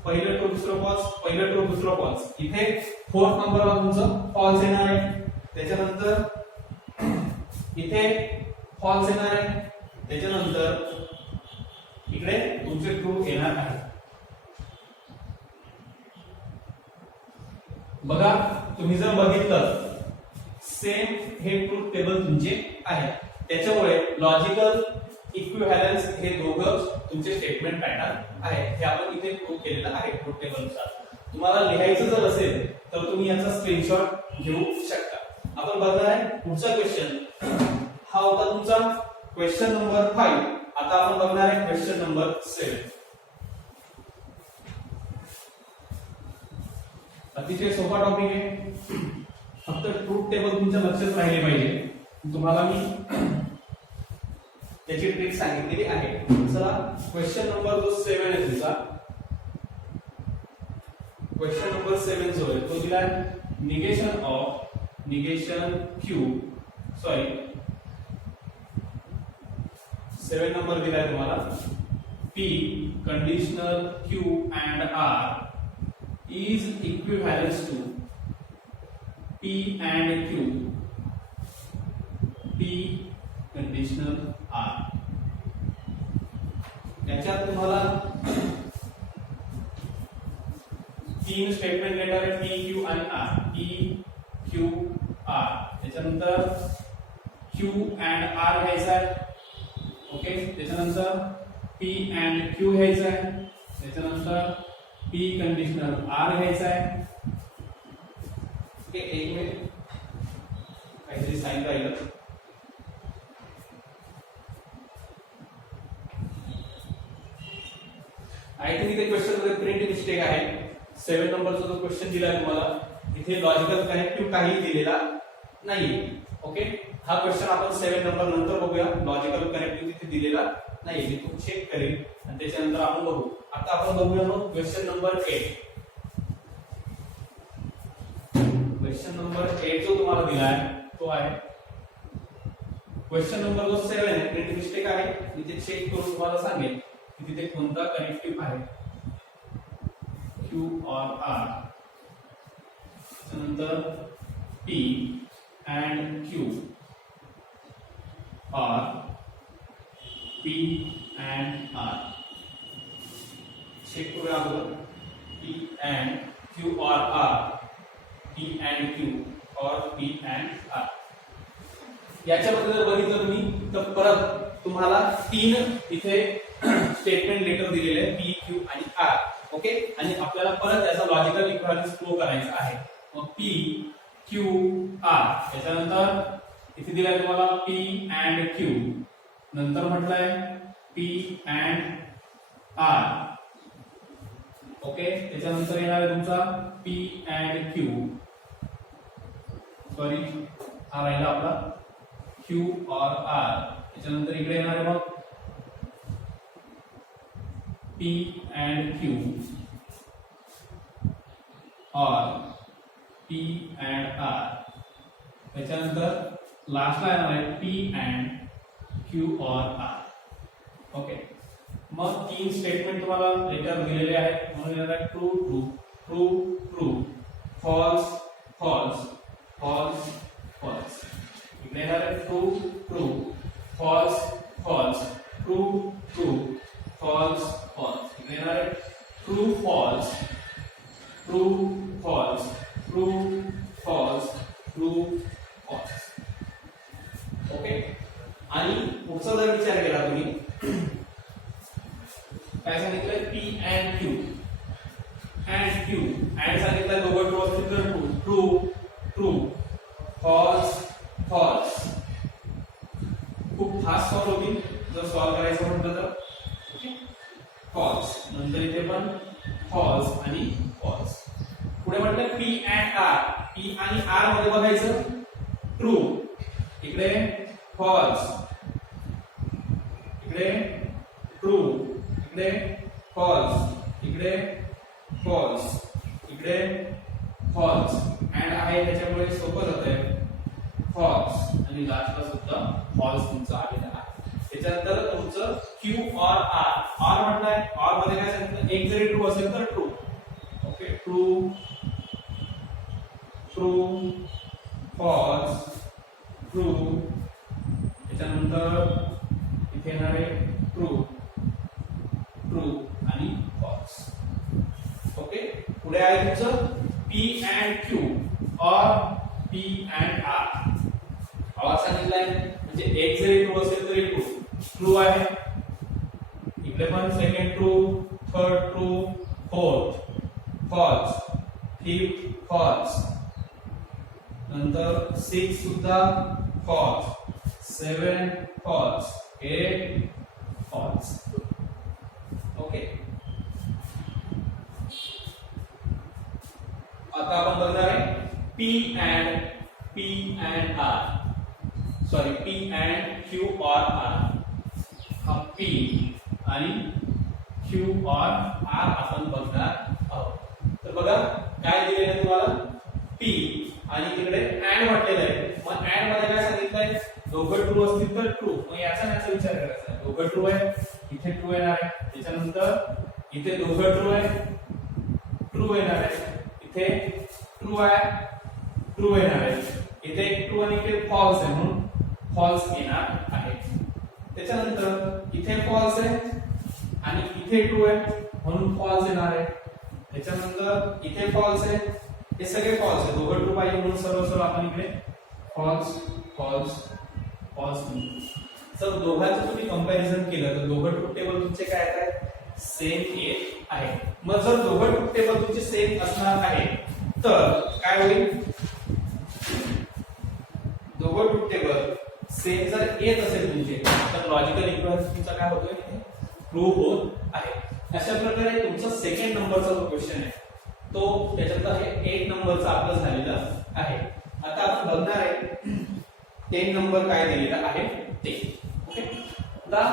पहिलं ट्रू दुसरं फॉल्स, पहिलं ट्रू दुसरं फॉल्स. इथे फोर्थ नंबरला तुमचं फॉल्स येणार आहे. त्याच्यानंतर इथे फॉल्स येणार आहे. त्याच्यानंतर इकडे तुमचे ट्रू येणार आहे. बघा, तुम्ही जर बघितलं सेम हे ट्रूथ टेबल तुमचे आहे, त्याच्यामुळे लॉजिकल इक्विव्हॅलन्स हे दोघं तुमचे स्टेटमेंट पॅटर्न आहे. हे आपण इथे प्रूव्ह केलेलं आहे ट्रूथ टेबलनुसार. तुम्हाला लिहायचं जर असेल तर तुम्ही याचा स्क्रीनशॉट घेऊ शकता. आपण बघणार आहे पुढचा क्वेश्चन. हा होता तुमचा क्वेश्चन नंबर 5. आता आपण बघणार आहे क्वेश्चन नंबर 7. अतिशय सोपा टॉपिक आहे, फक्त ट्रूथ टेबल तुमच्या लक्षात राहिले पाहिजे. तुम्हाला मी त्याची ट्रिक सांगितलेली आहे. चला, क्वेश्चन नंबर जो 7 आहे तुमचा, क्वेश्चन नंबर 7 जो आहे तो दिला निगेशन क्यू, सॉरी 7 नंबर दिलाय तुम्हाला. P conditional Q and R is equivalent to P and Q, P conditional R. याच्यात तुम्हाला तीन स्टेटमेंट लेटर आहे, P Q आणि R. P Q R. त्याच्यानंतर Q and R घ्यायचा आहे. ओके, त्याच्यानंतर P and Q घ्यायचा आहे. त्याच्यानंतर P कंडिशनल R घ्यायचा आहे. ओके, एक मिनिट, काहीतरी साइन राहिलं. आय थिंक इथे क्वेश्चन मध्ये प्रिंट मिस्टेक आहे. 7 नंबरचा जो क्वेश्चन दिलाय तुम्हाला, इथे लॉजिकल कनेक्टिव्ह काही दिलेला नाहीये. ओके, हा क्वेश्चन आपण 7 नंबर नंतर बघूया. लॉजिकल कनेक्टिव्ह तिथे दिलेला नाही, मी तो चेक करेन आणि त्याच्यानंतर आपण बघू. आता आपण बघूया मग क्वेश्चन नंबर 8. क्वेश्चन नंबर 8 जो तुम्हाला दिलाय तो आहे क्वेश्चन नंबर जो 7 आहे, प्रिंट मिस्टेक आहे. मी ते चेक करून तुम्हाला सांगेन की तिथे कोणता कनेक्टिव्ह आहे, Q or R. नंतर P and Q or P and R. Check करूया अगोदर. P and Q or R, P and Q or P and R. याच्यामध्ये जर बघितलं तुम्ही तर परत तुम्हाला तीन इथे स्टेटमेंट लेटर दिलेले आहे, P Q आणि R. ओके, आणि आपल्याला परत याचा लॉजिकल इक्विव्हॅलन्स प्रूव्ह करायचा आहे. मग P Q R. त्याच्यानंतर इथे दिलाय तुम्हाला P and Q, नंतर म्हटलंय P and R. ओके, त्याच्यानंतर येणार आहे तुमचा P and Q, सॉरी हा राहिला आपला Q or R. त्याच्यानंतर इकडे येणार आहे मग P and Q और P and R. त्याच्यानंतर लास्टला येणार आहे P and Q or R. Okay, मग तीन स्टेटमेंट तुम्हाला लेटर दिलेले आहेत म्हणून येणार आहे true true true true, false false false false. इकडे येणार आहे true true false false true true false false. इकडे येणार आहे true false true false true false true false. Okay, आणि पुढचा जर विचार केला तुम्ही काय सांगितलंय P and Q and Q and सांगितलंय दोघं ट्रू असतील तर true true true false false. खूप फास्ट सॉल्व होतील जर सॉल्व करायचं म्हटलं तर. फॉल्स नंतर इथे पण फॉल्स आणि फॉल्स. पुढे म्हटलं P and R. P आणि R मध्ये बघायचं ट्रू, इकडे फॉल्स, इकडे ट्रू, इकडे फॉल्स, इकडे फॉल्स, इकडे फॉल्स. अँड आहे त्याच्यामुळे सोपं जातंय फॉल्स आणि लास्टला सुद्धा फॉल्स तुमचं आलेलं आहे. त्याच्यानंतर तुमचं Q or R. R म्हटलंय R मध्ये काय सांगितलं, एक जरी ट्रू असेल तर true. Okay, true true false true. त्याच्यानंतर इथे येणार आहे ट्रू ट्रू आणि फॉल्स. ओके, पुढे आहे तुमचं P and Q or P and R. और सांगितलंय म्हणजे एक जरी ट्रू असेल तरी ट्रू ट्रू आहे. इकडे पण second true, third true, fourth false, fifth false, नंतर 6 सुद्धा फॉल्स, 7 फॉल्स, 8 फॉल्स. ओके, आता आपण बघणार आहे P and R. Sorry P and Q or R. हा P आणि Q or R आपण बघणार आहोत. तर बघा काय दिलेलं आहे तुम्हाला, P आणि तिकडे अँड म्हटलेलं आहे. मग अँड मध्ये काय सांगितलंय, दोघं ट्रू असतील तर ट्रू. मग याचा विचार करायचा आहे, दोघं ट्रू आहे इथे ट्रू येणार आहे. त्याच्यानंतर इथे दोघं ट्रू आहे ट्रू येणार आहे. इथे ट्रू आहे ट्रू येणार आहे. इथे एक ट्रू आणि इथे फॉल्स आहे म्हणून फॉल्स येणार आहे. त्याच्यानंतर इथे फॉल्स आहे आणि इथे ट्रू आहे म्हणून फॉल्स येणार आहे. त्याच्यानंतर इथे फॉल्स आहे, हे सगळे फॉल्स आहे, दोघं ट्रू पाहिजे म्हणून सर्व आपण इकडे फॉल्स फॉल्स फॉल्स. जर दोघांचं तुम्ही कंपॅरिझन केलं तर दोघं ट्रूथ टेबल तुमचे काय आहेत, सेम येत आहे. मग जर दोघं ट्रूथ टेबल तुमचे सेम असणार आहे तर काय होईल, दोघं ट्रूथ टेबल सेम जर येत असेल तुमचे तर लॉजिकल इक्विव्हॅलेन्स तुमचा काय होतोय, ट्रू होत आहे. अशा प्रकारे तुमचा सेकंड नंबरचा जो क्वेश्चन आहे तो त्याच्यातला हे 8 नंबरचा आपलं झालेलं आहे. आता आपण बघणार आहे 10 नंबर काय दिलेला आहे ते. ओके, आता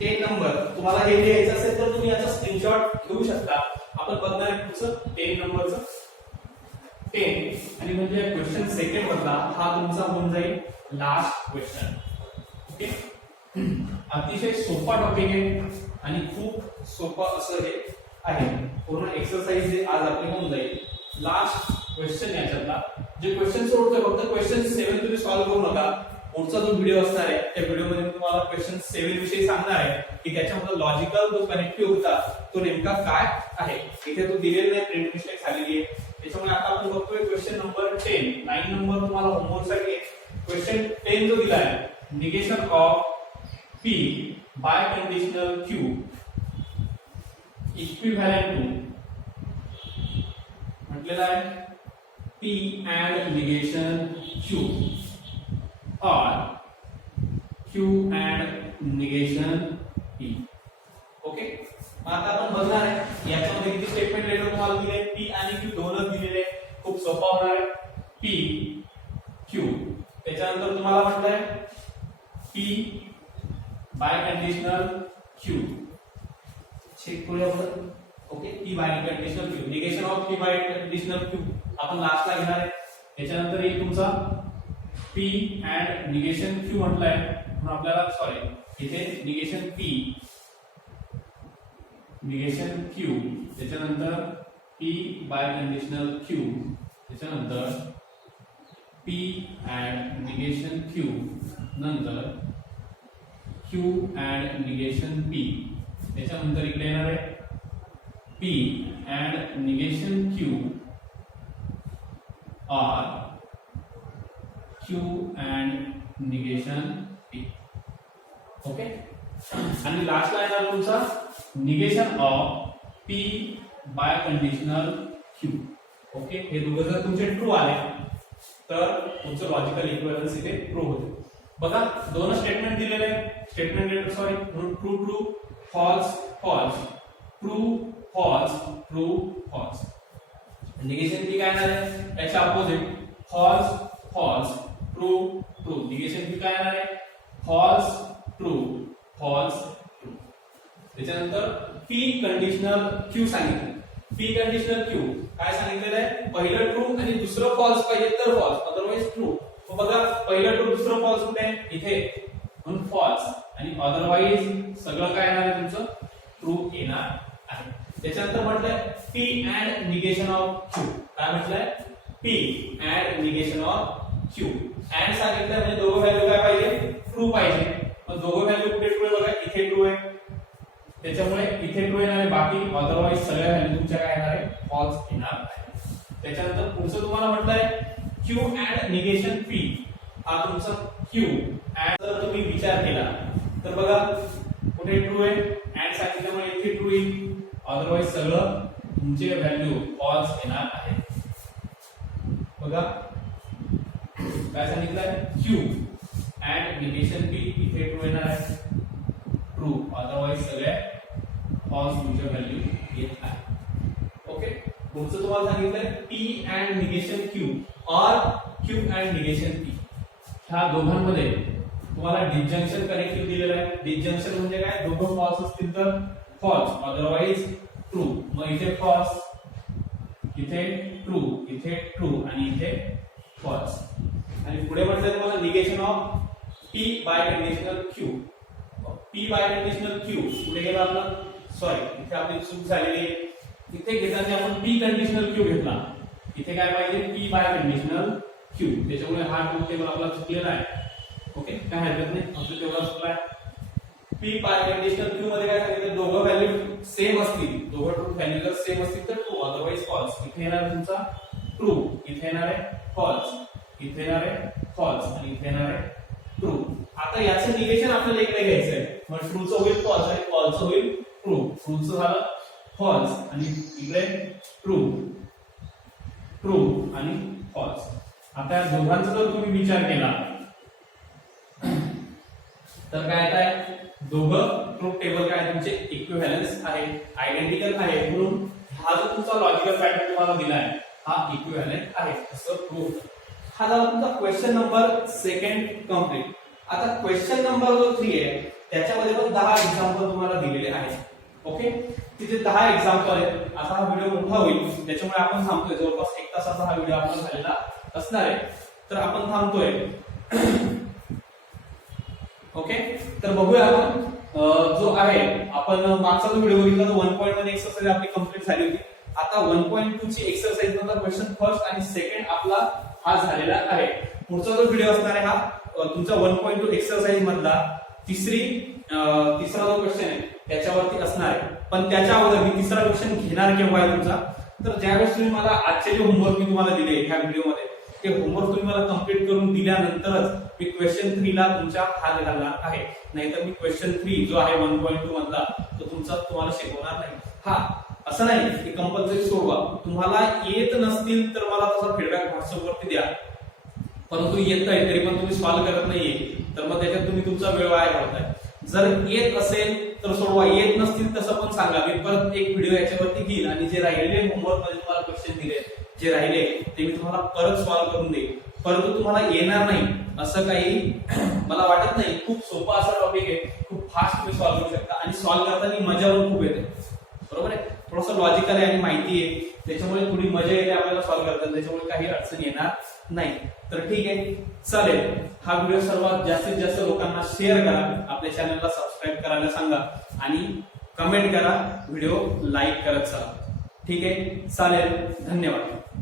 10 नंबर तुम्हाला हे लिहायचं असेल तर तुम्ही याचा स्क्रीनशॉट घेऊ शकता. आपण बघणार आहे पुढचं 10 नंबरचं 10 आणि म्हणजे क्वेश्चन सेकंड मधला हा तुमचा होऊन जाईल लास्ट क्वेश्चन. ओके, अतिशय सोपा टॉपिक आहे आणि खूप सोपं असं हे आहे. पूर्ण एक्सरसाइज जे आज आपली होऊन जाईल. लास्ट क्वेश्चन याच्यातला जे क्वेश्चन सोडतोय फक्त क्वेश्चन 7 तुम्ही सॉल्व्ह करू नका. पुढचा जो व्हिडिओ असणार आहे त्या व्हिडिओमध्ये मी तुम्हाला क्वेश्चन 7 विषयी सांगणार आहे की त्याच्यामध्ये लॉजिकल जो कनेक्टिव्ह होता तो नेमका काय आहे. इथे तो दिलेला नाही, प्रिंट मिस्टेक झालेली आहे. त्याच्यामुळे आता आपण बघतोय क्वेश्चन नंबर 10. 9 नंबर तुम्हाला होमवर्क साठी क्वेश्चन 10 जो दिला आहे, negation of P by conditional Q equivalent to म्हटलेला आहे P and negation Q or Q and negation P. Okay, आता आपण बघणार आहे याच्यामध्ये किती स्टेटमेंट लेटर तुम्हाला दिले, P आणि Q दोनच दिलेले. खूप सोपा होणार आहे. P Q त्याच्यानंतर तुम्हाला म्हटलंय P by conditional Q. Check करूया आपण okay, P biconditional Q, negation of P biconditional Q आपण लास्टला घेणार आहे. त्याच्यानंतर एक तुमचा पी अँड निगेशन क्यू म्हटलंय म्हणून आपल्याला सॉरी इथे निगेशन पी निगेशन क्यू, त्याच्यानंतर पी बाय कंडिशनल क्यू, त्याच्यानंतर पी अँड निगेशन क्यू, नंतर क्यू अँड निगेशन पी, त्याच्यानंतर इकडे येणार आहे P and negation Q or Q and negation P. Okay, आणि लास्टला येणार तुमचा negation of P biconditional Q. Okay, हे दोघं जर तुमचे ट्रू आले तर तुमचं लॉजिकल इक्विव्हॅलन्स इथे प्रूव्ह होते. बघा दोन स्टेटमेंट दिलेले आहे, statement sorry true true false false, true false true false. Negation P काय येणार आहे याच्या opposite false false true true. Negation P काय येणार आहे फॉल्स ट्रू फॉल्स ट्रू. त्याच्यानंतर पी कंडिशनल क्यू सांगितलं. पी कंडिशनल क्यू काय सांगितलेलं आहे, पहिलं ट्रू आणि दुसरं फॉल्स पाहिजे तर फॉल्स, अदरवाइज ट्रू. बघा पहिलं ट्रू दुसरं फॉल्स कुठे आहे इथे म्हणून फॉल्स, आणि अदरवाइज सगळं काय येणार आहे तुमचं ट्रू येणार आहे. त्याच्यानंतर म्हटलंय P and negation of Q. काय म्हटलंय P and negation of Q. And सांगितलं म्हणजे दोघं व्हॅल्यू काय पाहिजे ट्रू पाहिजे. मग दोघं व्हॅल्यू कुठे ट्रू आहे बघा इथे ट्रू आहे, त्याच्यामुळे इथे ट्रू येणार आहे, बाकी अदरवाइज सगळ्या व्हॅल्यू तुमच्या काय येणार आहे फॉल्स येणार आहे. त्याच्यानंतर पुढचं तुम्हाला म्हटलंय क्यू अँड निगेशन पी. हा तुमचा क्यू अँड जर तुम्ही विचार केला तर बघा कुठे ट्रू आहे, अँड सांगितल्यामुळे इथे ट्रू येईल, अदरवाइज सगळं तुमचे व्हॅल्यू फॉल्स येणार आहे. बघा काय सांगितलंय क्यू अँड निगेशन पी इथे ट्रू येणार आहे, ट्रू, अदरवाइज सगळे फॉल्स तुमचे व्हॅल्यू येत आहे. ओके, पुढचं तुम्हाला सांगितलंय P and negation Q or Q and negation P. ह्या दोघांमध्ये तुम्हाला डिसजंक्शन कनेक्टिव्ह दिलेलं आहे. डिसजंक्शन म्हणजे काय, दोघं फॉल्स असतील तर फॉल्स, अदरवाइज ट्रू. मग इथे फॉल्स, इथे ट्रू, इथे ट्रू आणि इथे फॉल्स. आणि पुढे म्हटलं तुम्हाला negation of P biconditional Q. P biconditional Q पुढे गेला आपला सॉरी इथे आपली चूक झालेली आहे. इथे घेताना आपण पी कंडिशनल क्यू घेतला, इथे काय पाहिजे पी बाय कंडिशनल क्यू. त्याच्यामुळे हा ट्रूथ टेबल आपला चुकलेला आहे. ओके, काय हरकत नाही, फक्त तेवढा चुकला आहे. पी बाय कंडिशनल क्यू मध्ये काय सांगितलं, दोघं व्हॅल्यू सेम असतील, दोघं ट्रू व्हॅल्यू जर सेम असतील तर ट्रू, अदरवाइज फॉल्स. इथे येणार तुमचा ट्रू, इथे येणार आहे फॉल्स, इथे येणार आहे फॉल्स आणि इथे येणार आहे ट्रू. आता याचं निगेशन आपल्याला इकडे घ्यायचं आहे, मग ट्रूचं होईल फॉल्स आणि फॉल्सचं होईल ट्रू. ट्रूचं झालं फॉल्स आणि इकडे ट्रू, ट्रू आणि फॉल्स. आता या दोघांचा जर तुम्ही विचार केला तर काय येत आहे, दोघं ट्रूथ टेबल काय तुमचे इक्विव्हॅलन्स आहे, आयडेंटिकल आहे, म्हणून हा जो तुमचा लॉजिकल पॅटर्न तुम्हाला दिला आहे हा इक्विव्हॅलंट आहे असं प्रूव्ह. हा झाला तुमचा क्वेश्चन नंबर सेकंड कंप्लीट. आता क्वेश्चन नंबर जो 3 आहे त्याच्यामध्ये पण 10 एक्झाम्पल तुम्हाला दिलेले आहेत. ओके, तिथे 10 एक्झाम्पल आहेत. आता हा व्हिडिओ मोठा होईल त्याच्यामुळे आपण थांबतोय, जवळपास 1 तासाचा हा व्हिडिओ आपला झालेला असणार आहे, तर आपण थांबतोय. ओके, तर बघूया आपण जो आहे आपण मागचा जो व्हिडिओ बघितला तो 1.1 एक्सरसाइज आपली कंप्लीट झाली होती. आता 1.2 ची एक्सरसाइज मधला क्वेश्चन फर्स्ट आणि सेकंड आपला हा झालेला आहे. पुढचा जो व्हिडिओ असणार आहे हा तुमचा 1.2 एक्सरसाइज मधला तिसरा जो क्वेश्चन आहे त्याच्यावरती असणार आहे. पण त्याच्या अगोदर मी तिसरा क्वेश्चन घेणार केव्हा आहे तुमचा, तर ज्यावेळेस तुम्ही मला आजचे जे होमवर्क मी तुम्हाला दिले ह्या व्हिडिओमध्ये ते होमवर्क तुम्ही मला कंप्लीट करून दिल्यानंतरच मी क्वेश्चन 3 ला तुमच्या हात घालणार आहे. नाहीतर मी क्वेश्चन 3 जो आहे 1.2 मधला तो तुम्हाला शिकवणार नाही. हा असं नाही की कंपल्सरी सोडवा, तुम्हाला येत नसतील तर मला तसा फीडबॅक व्हॉट्सअप वरती द्या. परंतु येत आहे तरी पण तुम्ही सॉल्व्ह करत नाहीये तर मग त्याच्यात तुम्ही तुमचा वेळ वाया घालताय. जर येत असेल तर सोडवा, येत नसतील तसं पण सांगा, मी परत एक व्हिडिओ याच्यावरती घेईल आणि जे राहिलेले होमवर्क मध्ये तुम्हाला क्वेश्चन दिले जे राहिले ते मी तुम्हाला परत सॉल्व्ह करून देईल. परंतु तुम्हाला येणार नाही असं काही मला वाटत नाही. खूप सोपा असा टॉपिक आहे, खूप फास्ट तुम्ही सॉल्व्ह करू शकता आणि सॉल्व्ह करताना मजा पण खूप येते. बरोबर आहे. थोडंसं लॉजिकल आहे आणि माहिती आहे, त्याच्यामुळे थोडी मजा येते आपल्याला सॉल्व्ह करताना, त्याच्यामुळे काही अडचण येणार नाही. तर ठीक आहे, चालेल. हा व्हिडिओ सर्वात जास्तीत जास्त लोकांना शेअर करा, आपल्या चॅनलला सबस्क्राईब करायला सांगा आणि कमेंट करा, व्हिडिओ लाईक करत चला. ठीक आहे, चालेल. धन्यवाद.